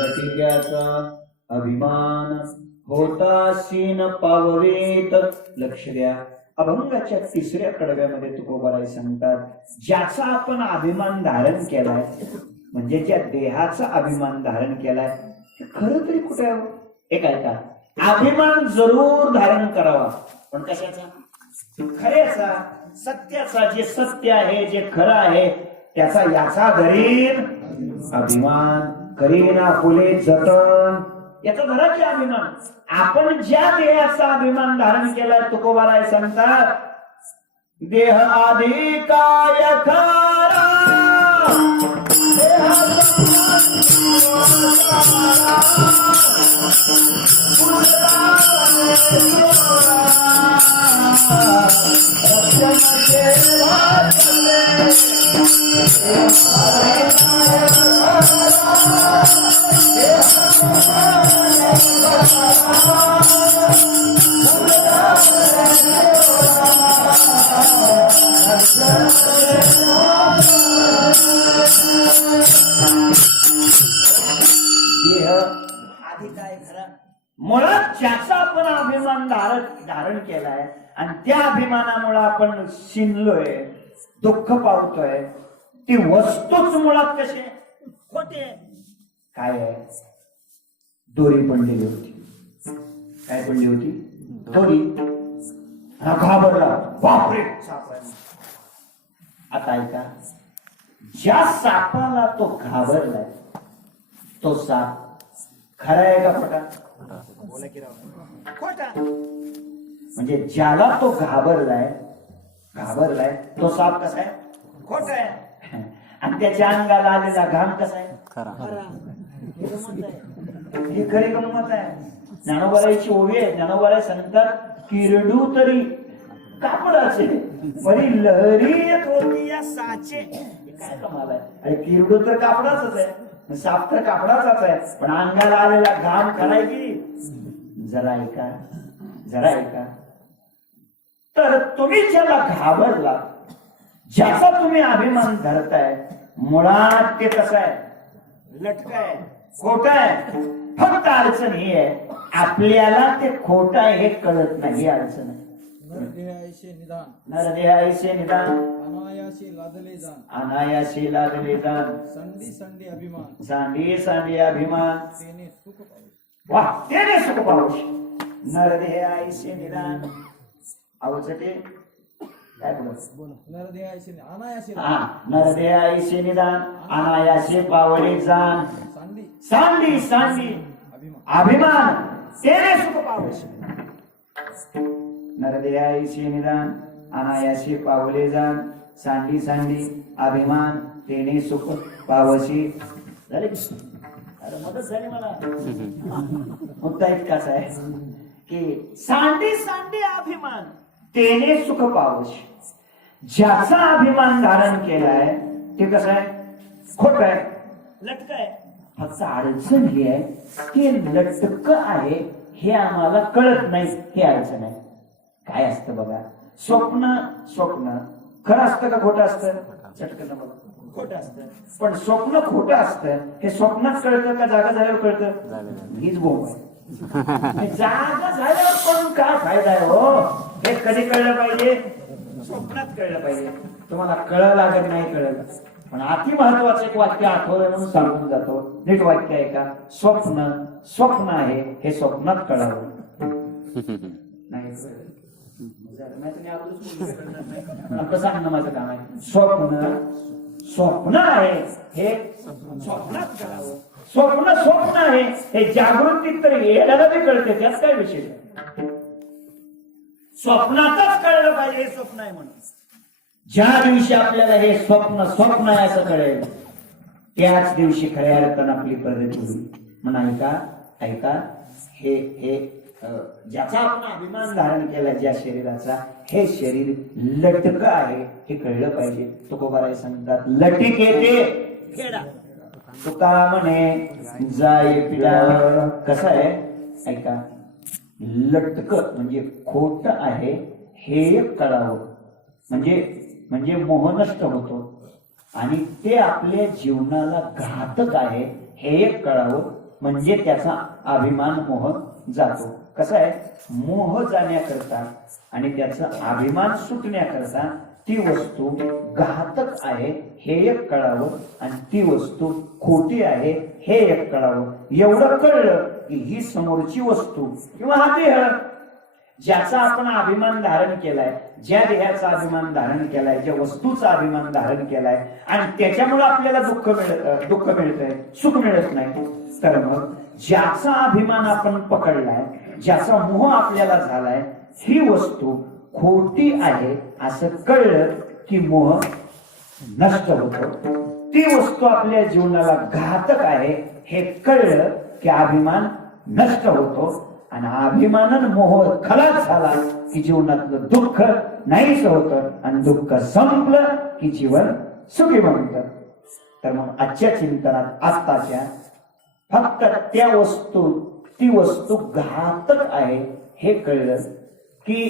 लटिक्याचा अभिमान होता सीन पाववेत. लक्ष द्या, अभंगाच्या 3ऱ्या कडव्यामध्ये तुकोबाराय सांगतात, ज्याचा आपण अभिमान धारण केलाय म्हणजे ज्या देहाचा अभिमान धारण केलाय ते खरं तरी कुठे आहे? एक ऐका, अभिमान जरूर धारण करावा, पण कशाचा? खऱ्याचा, सत्याचा. जे सत्य आहे, जे खरं आहे त्याचा याचा धरीन अभिमान. करीना फुले जतन, याचा धराचे अभिमान. आपण ज्या देहाचा अभिमान धारण केलाय तुकोबाराय सांगतात, देह आधी काय खरा, आधी काय खरा. मुळात ज्याचा आपण अभिमान धारण केलाय आणि त्या अभिमानामुळे आपण शिनलोय, दुःख पावतोय, ती वस्तूच मुळात कशी खोटे काय आहे. दोरी पडलेली होती. काय पडली होती? दोरी. हा घाबरला, बापरे साप आहे. आता ऐका, ज्या सापाला तो घाबरलाय तो साप खरा आहे का खोटा? खोटा. म्हणजे ज्याला तो घाबरलाय तो साप कसा आहे? खोटा आहे. आणि त्याच्या अंगाला आलेला घाम कसा आहे? खरा. हे खरी गंमत आहे. ज्ञानोबाराची ओवी आहे. ज्ञानोबाराय सांगतात, किरडू तरी कापडाचे बरी लहरी येत होती या साचे. काय कमाल आहे. अरे किरडू तर कापडाच आहे, साप तर कापडाचाच आहे, पण अंगाला आलेला घाम करायची. जरा ऐका. तर तुम्ही ज्याला घाबरला, ज्याचा तुम्ही अभिमान धरताय, मुळात ते कसं आहे? लटकाय, खोट आहे. फक्त अडचण ही आहे, आपल्याला ते खोट आहे हे कळत नाही. अडचण आहे. नरदेहायचे निदान अनायाशी लादले जाण संडी अभिमान सांडी अभिमान तेने सुख पाऊस. नरदेहायचे निदान अवचटे काय बोल नरदेहायचे निदान अनायासे पावले जाण सांडी अभिमान तेने सुख पाऊस. नरदेहायचे निदान अनायासे पावले जाण सांडी अभिमान तेने सुख पावशी. झाले अरे मदत झाली मला. मुद्दा इतकाच आहे की सांडी अभिमान तेने सुख पावशी. ज्याचा अभिमान धारण केलाय ते कसं आहे? खोट आहे, लटक आहे. फक्त अडचण ही आहे की लटक आहे हे आम्हाला कळत नाही. हे अडचण आहे. काय असतं बघा, स्वप्न खरं असतं का खोटं असतं? चटकन बघा, खोटं असतं. पण स्वप्न खोटं असतं हे स्वप्नात कळतं का जागा झाल्यावर कळतं? हीच बोंब आहे. जागा झाल्यावर पण काय फायदा आहे हो? हे कधी कळलं पाहिजे? स्वप्नात कळलं पाहिजे. तुम्हाला कळलं लागत नाही कळलं. पण अति महत्वाचं एक वाक्य आठवलं म्हणून सांगून जातो. नीट वाक्य आहे का? स्वप्न आहे हे स्वप्नात कळावं. नाही सांगणं माझं काम आहे. स्वप्न आहे हे स्वप्नात कळावं. स्वप्न आहे हे जागृतीत तर येण्याला बी कळते. त्यात काय विषय? स्वप्नातच कळलं पाहिजे हे स्वप्न आहे म्हणून. ज्या दिवशी आपल्याला हे स्वप्न आहे असं कळेल त्याच दिवशी खऱ्या अर्थानं आपली प्रगती होईल. म्हणून ऐका हे ज्याचा आपण अभिमान धारण केला, ज्या शरीराचा, हे शरीर लटक आहे हे कळलं पाहिजे. तुकोबाराय सांगतात, लटिक येते खेळा. तुका म्हणे जाय पिढा. कसं आहे ऐका, लटक म्हणजे खोट आहे हे कळावं. म्हणजे मोह नष्ट होतो आणि ते आपल्या जीवनाला घातक आहे हे एक कळावं. म्हणजे त्याचा अभिमान मोह जातो. कसं आहे, मोह जाण्याकरता आणि त्याचा अभिमान सुटण्याकरता ती वस्तू घातक आहे हे एक कळावं आणि ती वस्तू खोटी आहे हे एक कळावं. एवढं कळलं की ही समोरची वस्तू किंवा हा देह ज्याचा आपण अभिमान धारण केलाय, ज्या देहाचा अभिमान धारण केलाय, ज्या वस्तूचा अभिमान धारण केलाय आणि त्याच्यामुळे आपल्याला दुःख मिळतंय, सुख मिळत नाही, तर मग ज्याचा अभिमान आपण पकडलाय, ज्याचा मोह आपल्याला झालाय, ही वस्तू खोटी आहे असं कळलं की मोह नष्ट होतो. ती वस्तू आपल्या जीवनाला घातक आहे हे कळलं की अभिमान नष्ट होतो आणि अभिमानानं मोह खलास झाला की जीवनातलं दुःख नाहीच होतं आणि दुःख संपलं की जीवन सुखी बनतं. तर मग आजच्या चिंतनात आत्ताच्या फक्त ती वस्तू घातक आहे हे कळलं की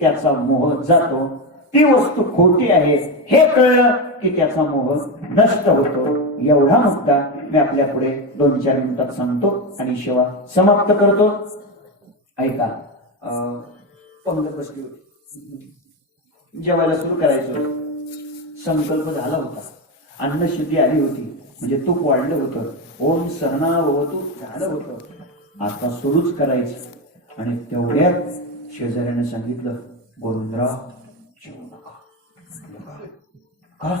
त्याचा मोह जातो. ती वस्तू खोटी आहे हे कळलं की त्याचा मोह नष्ट होतो. एवढा मुद्दा मी आपल्या पुढे 2-4 मिनिटात सांगतो आणि सेवा समाप्त करतो. ऐका, पंगत बसली होती, जेवायला सुरू करायचं, संकल्प झाला होता, अन्नशुद्धी आली होती, म्हणजे तूप वाढलं होतं, ओम सहना भवतु झालं होतं, आता सुरूच करायचं. आणि तेवढ्यात शेजाऱ्याने सांगितलं, गोविंदराव जेवू नका. का?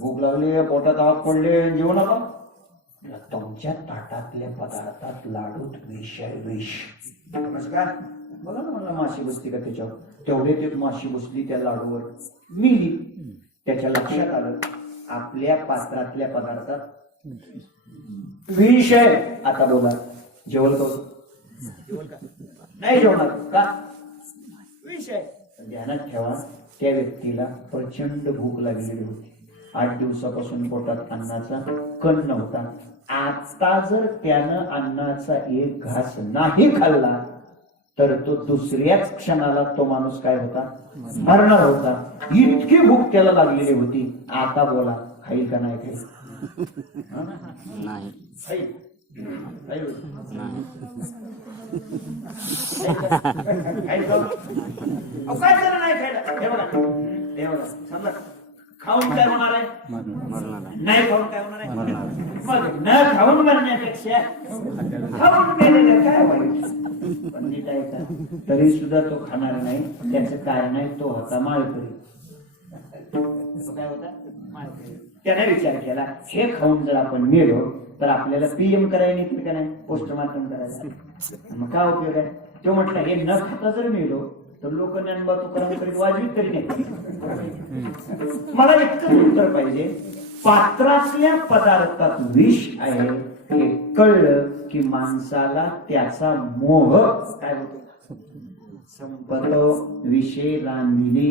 भूक लागली, पोटात आग पडले, जेवू नका. तुमच्या ताटातल्या पदार्थात लाडूत विष आहे, विष. काय बघा ना, मला माशी बसली का त्याच्यावर. तेवढे ते माशी बसली त्या लाडूवर, मिली. त्याच्या लक्षात आलं आपल्या पात्रातल्या पदार्थात विष आहे. आता बोला, जेवल का? नाही जेवणार का? विष आहे. ध्यानात ठेवा, त्या व्यक्तीला प्रचंड भूक लागलेली होती. 8 दिवसापासून पोटात अन्नाचा कण नव्हता. आता जर त्यानं अन्नाचा एक घास नाही खाल्ला तर तो दुसऱ्याच क्षणाला तो माणूस काय होता? मरणार होता. इतकी भूक त्याला लागलेली होती. आता बोला, खाईल का नाही खाईल? नाही. खाईल. काय झालं नाही खायला? हे बघा, समजा खाऊन काय होणार आहे? नाही खाऊन काय होणार आहे? मग न खाऊन मरण्यापेक्षा खाऊन मेलेलं काय वाईट? पण नीट आहे का? तरी सुद्धा तो खाणार नाही. त्याचं काय नाही, तो होता माळकरी. काय होता? माळकरी. त्याने विचार केला, हे खाऊन जर आपण मेलो तर आपल्याला पीएम करायला येतील का नाही? पोस्टमार्टम करायचं. मग काय उपयोग आहे? तो म्हटलं, हे न खाता जर मेलो तर लोक ज्ञानबा तुकाराम वाजवीत तरी नाही. मला इतकं उत्तर पाहिजे, पात्रातल्या पदार्थात विष आहे हे कळलं की माणसाला त्याचा मोह काय होतो? संपतो. विषय रांधिली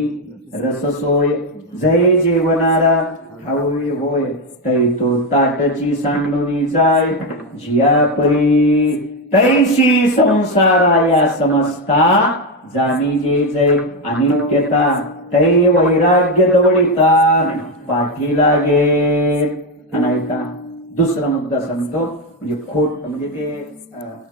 रससोय, जय जेवणारा ठाऊई होय, तै तो ताटची सांडुनी जाय, जिया परी तैशी संसारा या समजता, जाणी जे जय अनित्यता, तै वैराग्य दवडिता पाठी लागे. ऐका, दुसरा मुद्दा सांगतो, म्हणजे खोट म्हणजे ते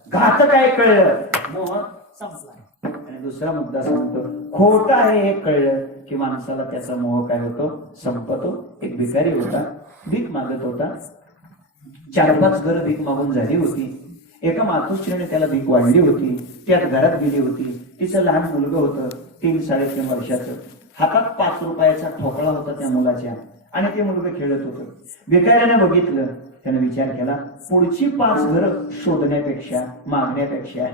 घातक आहे कळलं, मोह संपला. आणि दुसरा मुद्दा सांगतो, खोट आहे हे कळलं की माणसाला त्याचा मोह काय होतो? संपतो. एक भिकारी होता, भीक मागत होता. 4-5 घरं भीक मागून झाली होती. एका मातोश्रीने त्याला भीक वाढली होती. त्यात घरात गेली होती. तिचं लहान मुलगा होतं, 3-3.5 वर्षाचं. हातात 5 रुपयाचा ठोकळा होता त्या मुलाच्या आणि ते मुलगा खेळत होतं. भिकाऱ्याने बघितलं, त्याने विचार केला, पुढची 5 घरं शोधण्यापेक्षा, मागण्यापेक्षा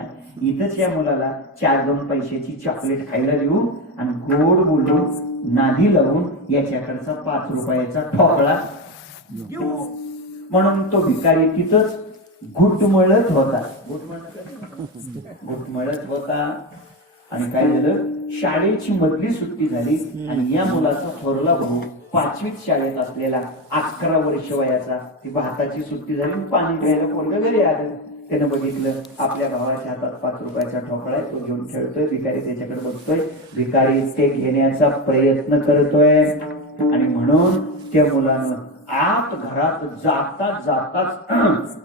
इथंच या मुलाला 4-2 पैशाची चॉकलेट खायला देऊ आणि गोड बोलून नादी लावून याच्याकडचा 5 रुपयाचा ठोकळा देऊ. म्हणून तो भिकारी तिथंच घुटमळत होता. घुटमळत होता. आणि काय झालं, शाळेची मधली सुट्टी झाली आणि या मुलाचा थोरला भाऊ 5वीत शाळेत असलेला 11 वर्ष वयाचा, ती भाताची सुट्टी झाली, पाणी प्यायला पोरगं घरी आलं. त्यानं बघितलं आपल्या भावाच्या हातात 5 रुपयाचा ठोकळा आहे, तो घेऊन खेळतोय. भिकारी त्याच्याकडे बघतोय. भिकारी ते घेण्याचा प्रयत्न करतोय आणि म्हणून त्या मुलानं आत घरात जाताच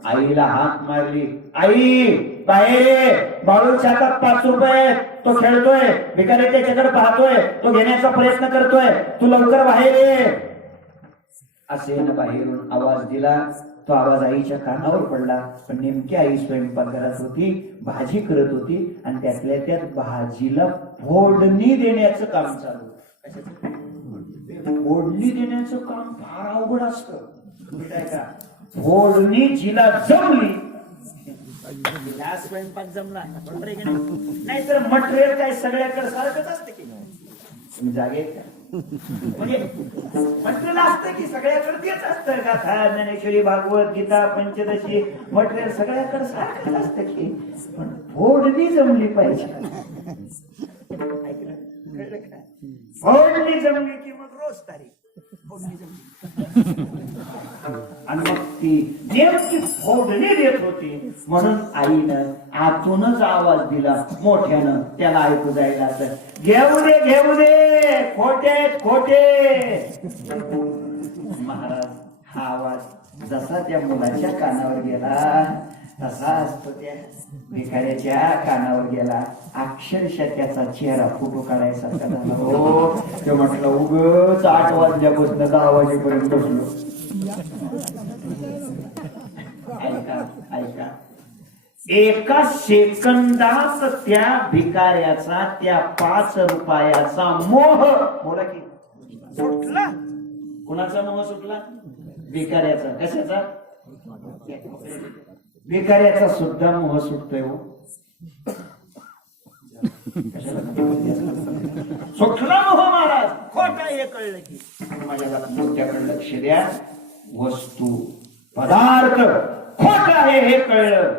आईला हाक मारली, आई बाहेर, बाळूच्या हातात 5 रुपये, तो खेळतोय. भिकारी त्याच्याकडे पाहतोय, तो घेण्याचा प्रयत्न करतोय, तू लवकर बाहेर ये. असे बाहेरून आवाज दिला. तो आवाज आईच्या कानावर पडला. पण नेमकी आई स्वयंपाक करत होती, भाजी करत होती आणि त्यातल्या त्यात भाजीला फोडणी देण्याचं काम चालू. फोडणी देण्याचं काम फार अवघड असतं. का फोडणी जिला जमली स्वयंपाक जमला, नाहीतर मटेरियल काय सगळ्याकडे सारखंच असतं की तुम्ही जागे का? म्हणजे मटेरियल असतं की सगळ्याकडे तेच असतं. गाथा, ज्ञानेश्वरी, भागवत, गीता, पंचदशी, मटेरियल सगळ्याकडे सारखंच असतं की, पण फोडणी जमली पाहिजे. फोडणी जमली की मग रोज तारीख. फोडणी जमली आणि मग ती नेमकी फोडणी देत होती. म्हणून आईनं आतूनच आवाज दिला मोठ्यानं, त्याला ऐकू जायला असं, घेऊ दे घेऊ दे, खोटे खोटे. महाराज हा आवाज जसा त्या मुलाच्या कानावर गेला तसा असतो त्या भिकाऱ्याच्या कानावर गेला. अक्षरशः त्याचा चेहरा फोटो काढायसारखा झाला. हो, ते म्हटलं उगच 8 वाजल्यापासून 10 वाजेपर्यंत बसलो. ऐका ऐका, एका सेकंदात त्या भिकाऱ्याचा त्या 5 रुपयाचा मोह बोला की सुटला. कुणाचा मोह सुटला? भिकाऱ्याचा. कशाचा? भिकाऱ्याचा सुद्धा मोह सुटतोय. हो, सुटला मोह महाराज. खोटा हे कळलं की माझ्या मुद्द्याकडे लक्ष द्या. वस्तू पदार्थ खोटा आहे हे कळलं,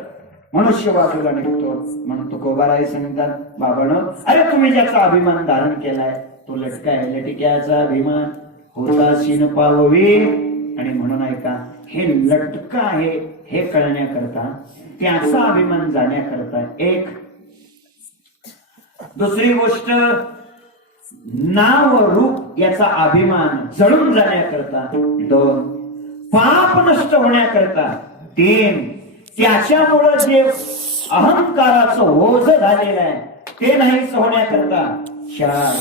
मनुष्य बाजूला निघतो. म्हणून तुकोबाराय सांगतात, बाबांनो, अरे तुम्ही ज्याचा अभिमान धारण केलाय तो लटका आहे. लटक्याचा अभिमान होता शिन पाववी. आणि म्हणून ऐका, हे लटका आहे हे कळण्याकरता, त्याचा अभिमान जाण्याकरता एक. दुसरी गोष्ट, नाव रूप याचा अभिमान जळून जाण्याकरता 2. पाप नष्ट होण्याकरता 3. त्याच्यामुळं जे अहंकाराचं ओझ झालेलं आहे ते नाहीच होण्याकरता 4.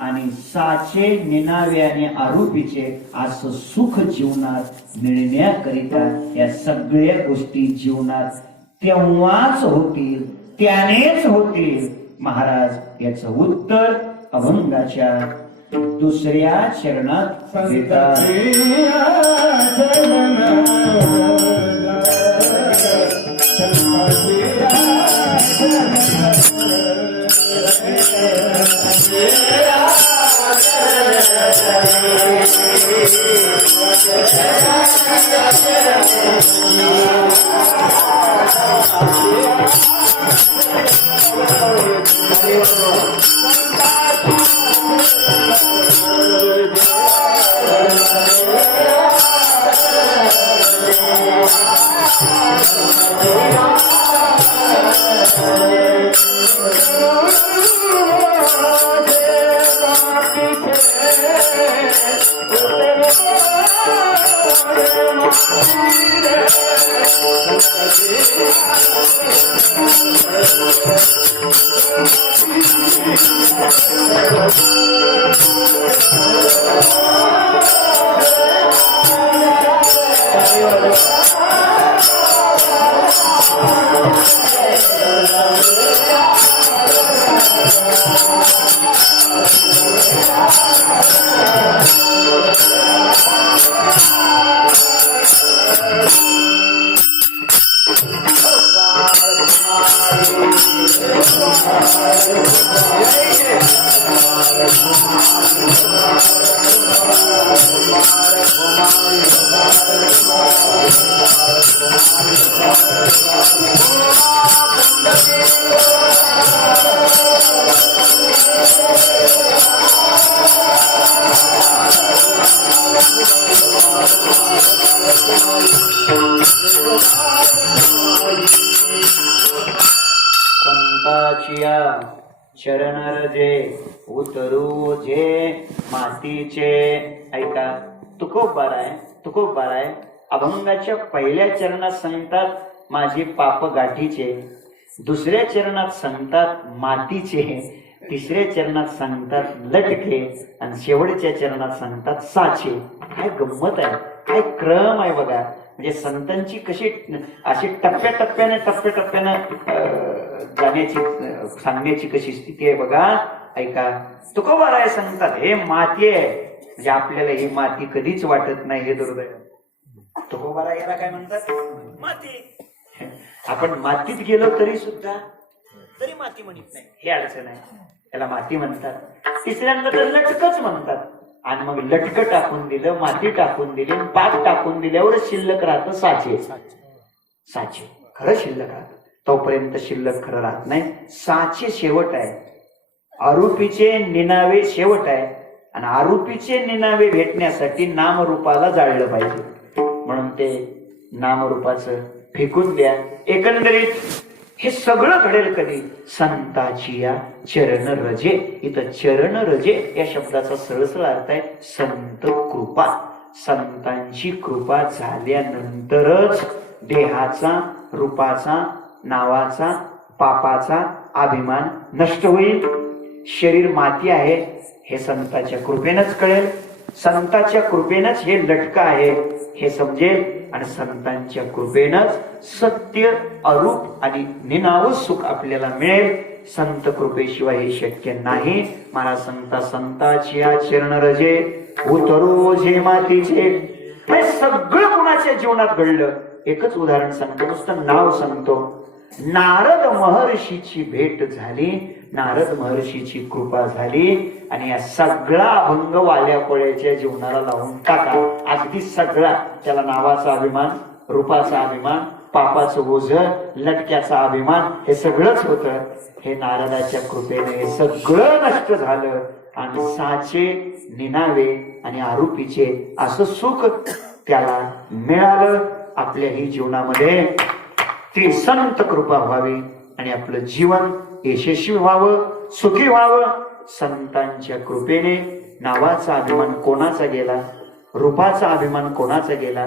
आणि साचे निनावे आणि आरोपीचे असं सुख जीवनात मिळण्याकरिता या सगळ्या गोष्टी जीवनात तेव्हाच होतील, त्यानेच होतील. महाराज याचं उत्तर अभंगाच्या 2ऱ्या चरणात देतात. संताचिया चरण रजे उतरू जे मातीचे. ऐका, तुकोबाराय अभंगाच्या 1ल्या चरणात सांगतात माझी पाप गाठीचे, 2ऱ्या चरणात सांगतात मातीचे, 3ऱ्या चरणात सांगतात लटके आणि शेवटच्या चरणात सांगतात साचे. काय गंमत आहे, काय क्रम आहे बघा. म्हणजे संतांची कशी अशी टप्प्याटप्प्याने जाण्याची सांगण्याची कशी स्थिती आहे बघा. ऐका, तुकोबाराय सांगतात, हे माती आहे, म्हणजे आपल्याला ही माती कधीच वाटत नाही, हे दुर्दैव. तुकोबाराय याला काय म्हणतात? माती. आपण मातीत गेलो तरी सुद्धा तरी माती म्हणत नाही, हे अडचण आहे. त्याला माती म्हणतात. तिसऱ्यांदा तर लटकच म्हणतात. आणि मग लटकं टाकून दिलं, माती टाकून दिली, पाक टाकून दिल्यावर शिल्लक राहतं साचे. साचे खरं शिल्लक राहत, तोपर्यंत शिल्लक खरं राहत नाही. साचे शेवट आहे, आरोपीचे निनावे शेवट आहे. आणि आरोपीचे निनावे भेटण्यासाठी नामरूपाला जाळलं पाहिजे. म्हणून ते नामरूपाचं फेकून द्या. एकंदरीत हे सगळं घडेल कधी? संताची या चरण रजे. इथं चरण रजे या शब्दाचा सरळ अर्थ आहे संत कृपा. संतांची कृपा झाल्यानंतरच देहाचा, रूपाचा, नावाचा, पापाचा अभिमान नष्ट होईल. शरीर माती आहे हे संताच्या कृपेनंच कळेल. संताच्या कृपेनंच हे लटकं आहे हे समजेल. आणि संतांच्या कृपेनंच सत्य, अरूप आणि निनाव सुख आपल्याला मिळेल. संत कृपेशिवाय हे शक्य नाही. मला संताची चरण रजे उतरो जे मातीचे. हे सगळं कुणाच्या जीवनात घडलं. एकच उदाहरण सांगतो, नुसतं नाव सांगतो. नारद महर्षीची भेट झाली, नारद महर्षीची कृपा झाली आणि या सगळा अभंग वाल्या कोळ्याच्या जीवनाला लावून टाका. अगदी सगळा. त्याला नावाचा अभिमान, रूपाचा अभिमान, पापाचं ओझ, लटक्याचा अभिमान, हे सगळंच होतं. हे नारदाच्या कृपेने हे सगळं नष्ट झालं आणि साचे, निनावे आणि आरोपीचे असं सुख त्याला मिळालं. आपल्याही जीवनामध्ये ती संत कृपा व्हावी आणि आपलं जीवन यशस्वी व्हावं, सुखी व्हावं. संतांच्या कृपेने नावाचा अभिमान कोणाचा गेला, रूपाचा अभिमान कोणाचा गेला,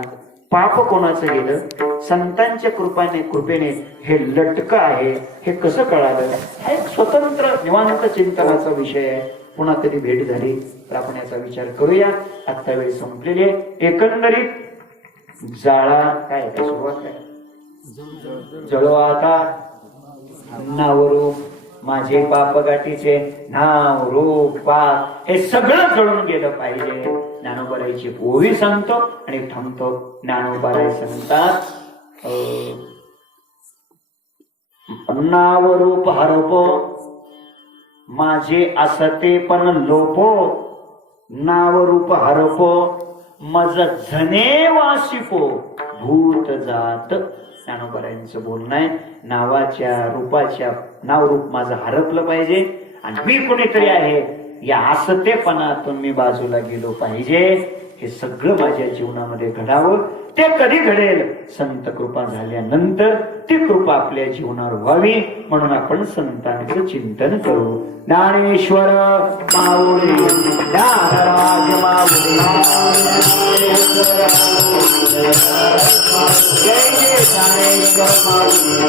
पाप कोणाचं गेलं. संतांच्या कृपेने हे लटकं आहे हे कसं कळालं? हा एक स्वतंत्र निवांत चिंतनाचा विषय आहे. पुन्हा कधी भेट झाली तर आपण याचा विचार करूया. आता वेळ संपलेली आहे. एकंदरीत जाळा काय सुरुवात काय? जळो आता नावरूप माझे पाप गाठीचे, नाव रूप पाप हे सगळं जळून गेलं पाहिजे. ज्ञानोबारायची ओवी सांगतो आणि थांबतो. ज्ञानोबाराय सांगतात, नाव रूप हरपो माझे असते पण लोपो. नाव रूप हरपो मज झने वासिपो भूत जात. ज्ञानोबारायांचं बोलणं आहे, नावाच्या रूपाच्या नाव रूप माझं हरपलं पाहिजे आणि मी कोणीतरी आहे या असतेपणातून मी बाजूला गेलो पाहिजे. हे सगळं माझ्या जीवनामध्ये घडावं. ते कधी घडेल? संत कृपा झाल्यानंतर. ती कृपा आपल्या जीवनावर व्हावी म्हणून आपण संतांचं चिंतन करू. ज्ञानेश्वर माऊली ज्ञानराज माऊली जय जय ज्ञानेश्वर माऊली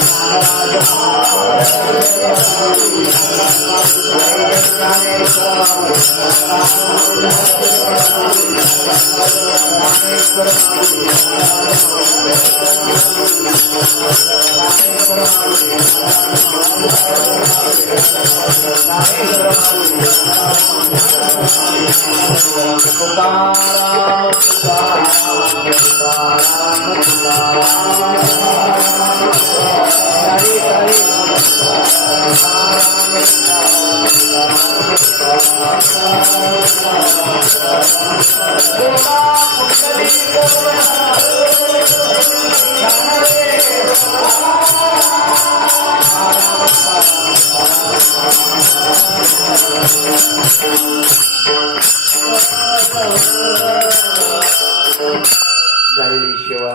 झालेली सेवा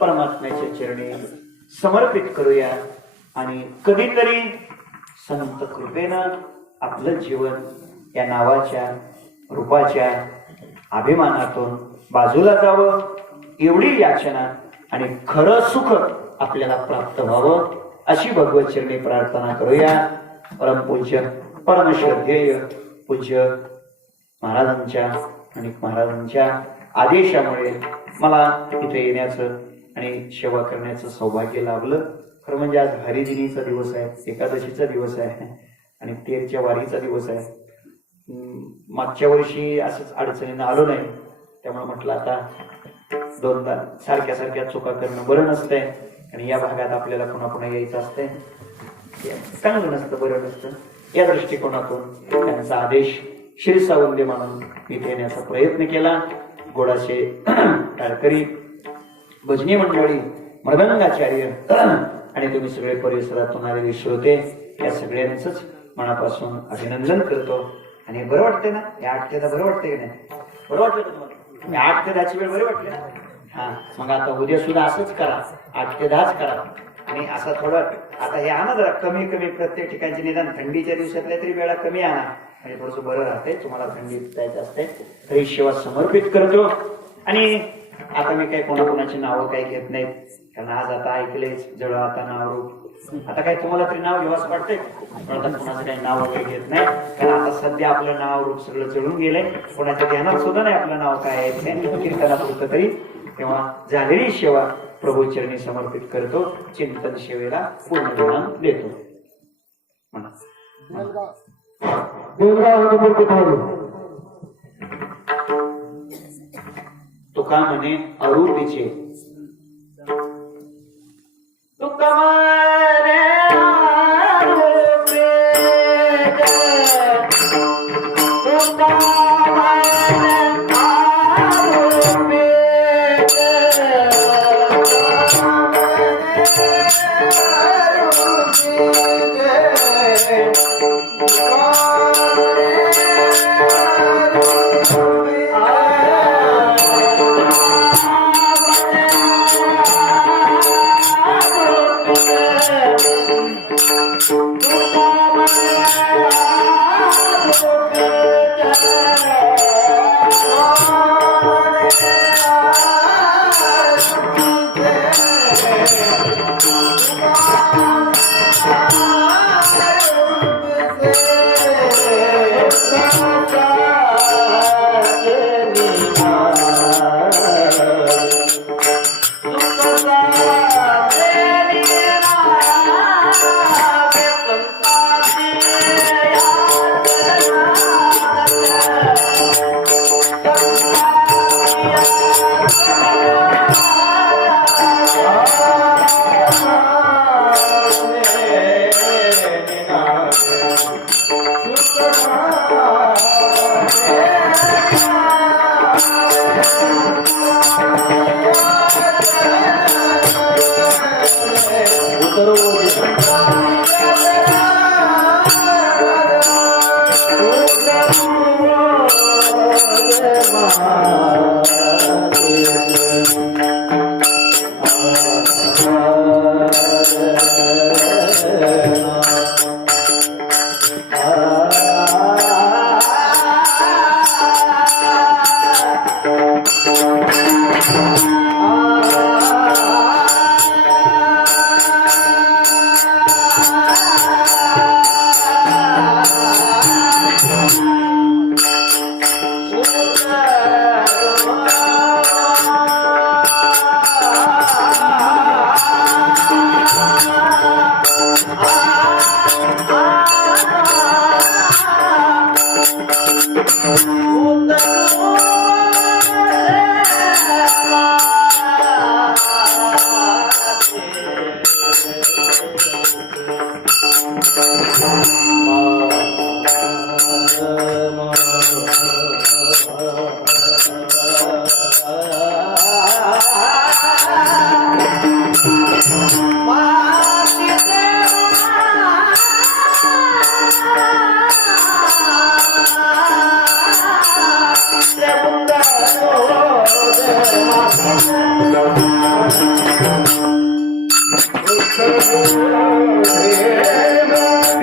परमात्म्याच्या चरणी समर्पित करूया आणि कधीतरी संत कृपेनं आपलं जीवन या नावाच्या रूपाच्या अभिमानातून बाजूला जावं एवढी याचना आणि खरं सुख आपल्याला प्राप्त व्हावं अशी भगवत चरणी प्रार्थना करूया. परमपूज्य परमश्रद्धेय पूज्य महाराजांच्या आणि महाराजांच्या आदेशामुळे मला इथे येण्याचं आणि सेवा करण्याचं सौभाग्य लाभलं. खरं म्हणजे आज हरिदिनीचा दिवस आहे, एकादशीचा दिवस आहे आणि तेरच्या वारीचा दिवस आहे. मागच्या वर्षी असंच अडचणीनं आलो नाही, त्यामुळे म्हटलं आता दोनदा सारख्या सारख्या चुका करणं बरं नसतंय आणि या भागात आपल्याला पुन्हा पुन्हा यायचं असतंय, चांगलं नसतं, बरं नसतं. या दृष्टिकोनातून त्यांचा आदेश शिरसावंदे म्हणून इथे येण्याचा प्रयत्न केला. गोडाशे टाळकरी, भजनी मंडळी, मृदंगाचार्य आणि तुम्ही सगळे परिसरातून आलेले श्रोते, या सगळ्यांचंच मनापासून अभिनंदन करतो. आणि बरं वाटतंय ना, या 8 ते 10 बरं वाटतंय की नाही? बरं वाटलं का तुम्हाला? 8 ते 10ची वेळ बरी वाटली ना? हा, मग आता उद्या सुद्धा असंच करा, 8 ते 10च करा. आणि असं थोडं आता हे आणा जरा कमी कमी, प्रत्येक ठिकाणची निदान थंडीच्या दिवसातल्या तरी वेळा कमी आणा, म्हणजे थोडंसं बरं राहतंय. तुम्हाला थंडीत जायचं असतंय तरी सेवा समर्पित करतो. आणि आता मी काही कोणाकोणाची नावं काही घेत नाहीत, कारण आज आता ऐकलेच जळ आता नाव रूप. आता काय तुम्हाला तरी नाव घेवाच वाटतंय, पण आता कोणाचं काही नाव वगैरे घेत नाही, कारण आता सध्या आपलं नाव रूप सगळं चढून गेलंय. कोणाच्या ध्यानात सुद्धा नाही आपलं नाव काय आहे, कीर्तनापुरतं तरी. तेव्हा झालेली सेवा प्रभूचरणी समर्पित करतो, चिंतन सेवेला पूर्ण विराम देतो. म्हणा तुका म्हणे अरूपीचे, तुका म्हणे अरूपीचे, तुका म्हणे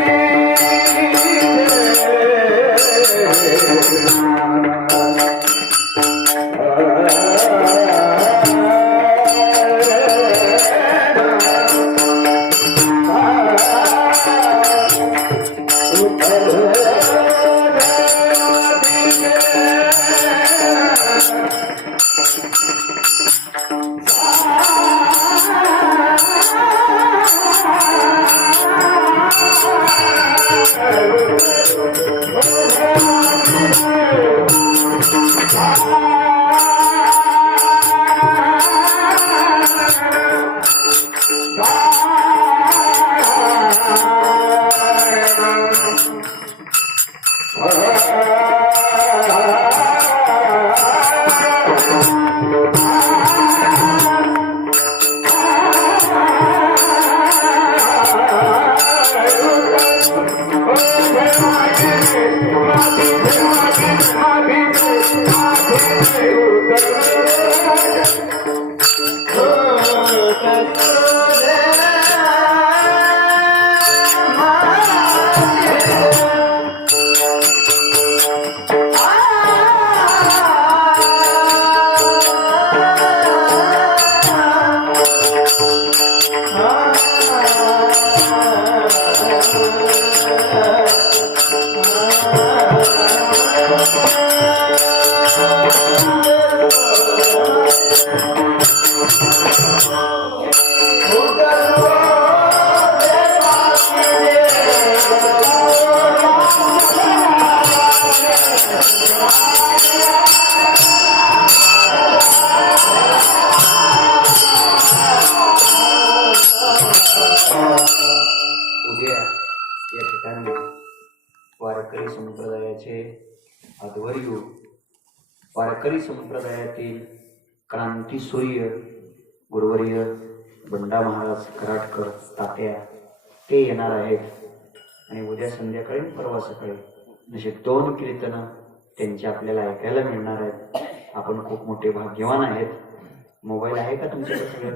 Hey, उद्या या ठिकाणी वारकरी संप्रदायाचे अध्वर्यू वारकरी संप्रदायातील क्रांतीसूर्य गुरुवर्य बंडा महाराज कराडकर तात्या ते येणार आहेत. आणि उद्या संध्याकाळी परवा सकाळी असे 2 कीर्तनं त्यांचे आपल्याला ऐकायला मिळणार आहेत. आपण खूप मोठे भाग्यवान आहेत. मोबाईल आहे का तुमच्याकडे सगळं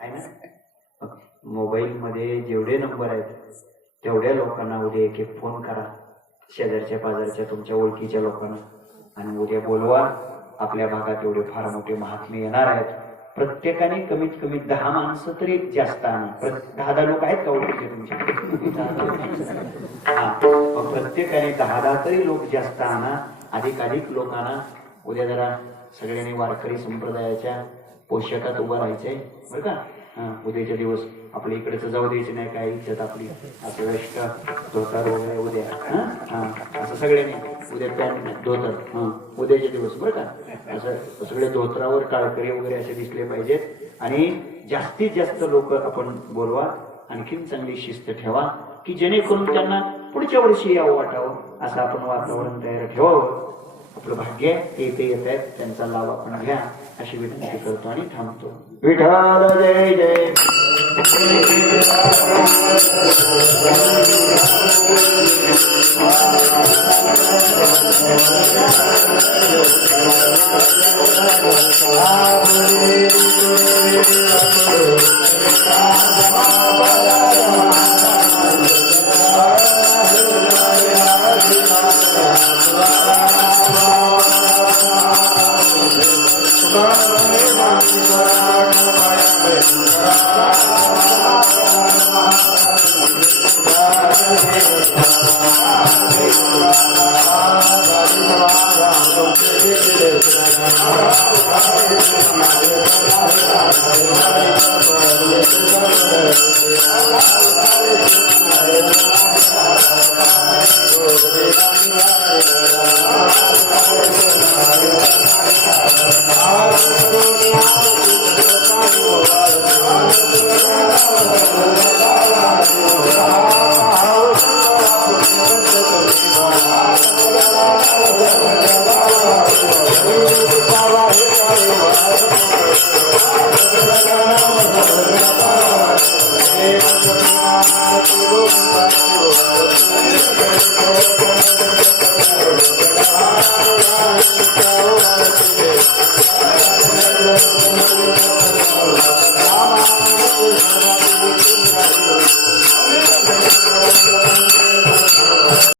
आहे ना? मोबाईलमध्ये जेवढे नंबर आहेत तेवढ्या लोकांना उद्या एक एक फोन करा, शेजारच्या पाजारच्या तुमच्या ओळखीच्या लोकांना, आणि उद्या बोलवा. आपल्या भागात एवढे फार मोठे महात्मे येणार आहेत. प्रत्येकाने कमीत कमी 10 माणसं तरी जास्त आणा. 10 लोक आहेत का ओळखीचे तुमच्या? हा, मग प्रत्येकाने 10 तरी लोक जास्त आणा, अधिकाधिक लोकांना. उद्या जरा सगळ्यांनी वारकरी संप्रदायाच्या पोशाखात उभं राहायचंय बरं का. उद्याच्या दिवस आपल्या इकडचं जाऊ द्यायची नाही, काय इच्छा आपली असं वेस्ट धोतर वगैरे उद्या असं सगळ्यांनी उद्या पॅन्ट धोतर उद्याचे दिवस बरं का. असं सगळे धोतरावर टाळकरी वगैरे असे दिसले पाहिजेत. आणि जास्तीत जास्त लोक आपण बोलवा. आणखीन चांगली शिस्त ठेवा की जेणेकरून त्यांना पुढच्या वर्षी यावं वाटावं असं आपण वातावरण तयार ठेवावं. आपलं भाग्य ते येत आहेत, त्यांचा लाभ आपण घ्या अशी विनंती करतो आणि थांबतो. विठ्ठल जय जय. Thank you.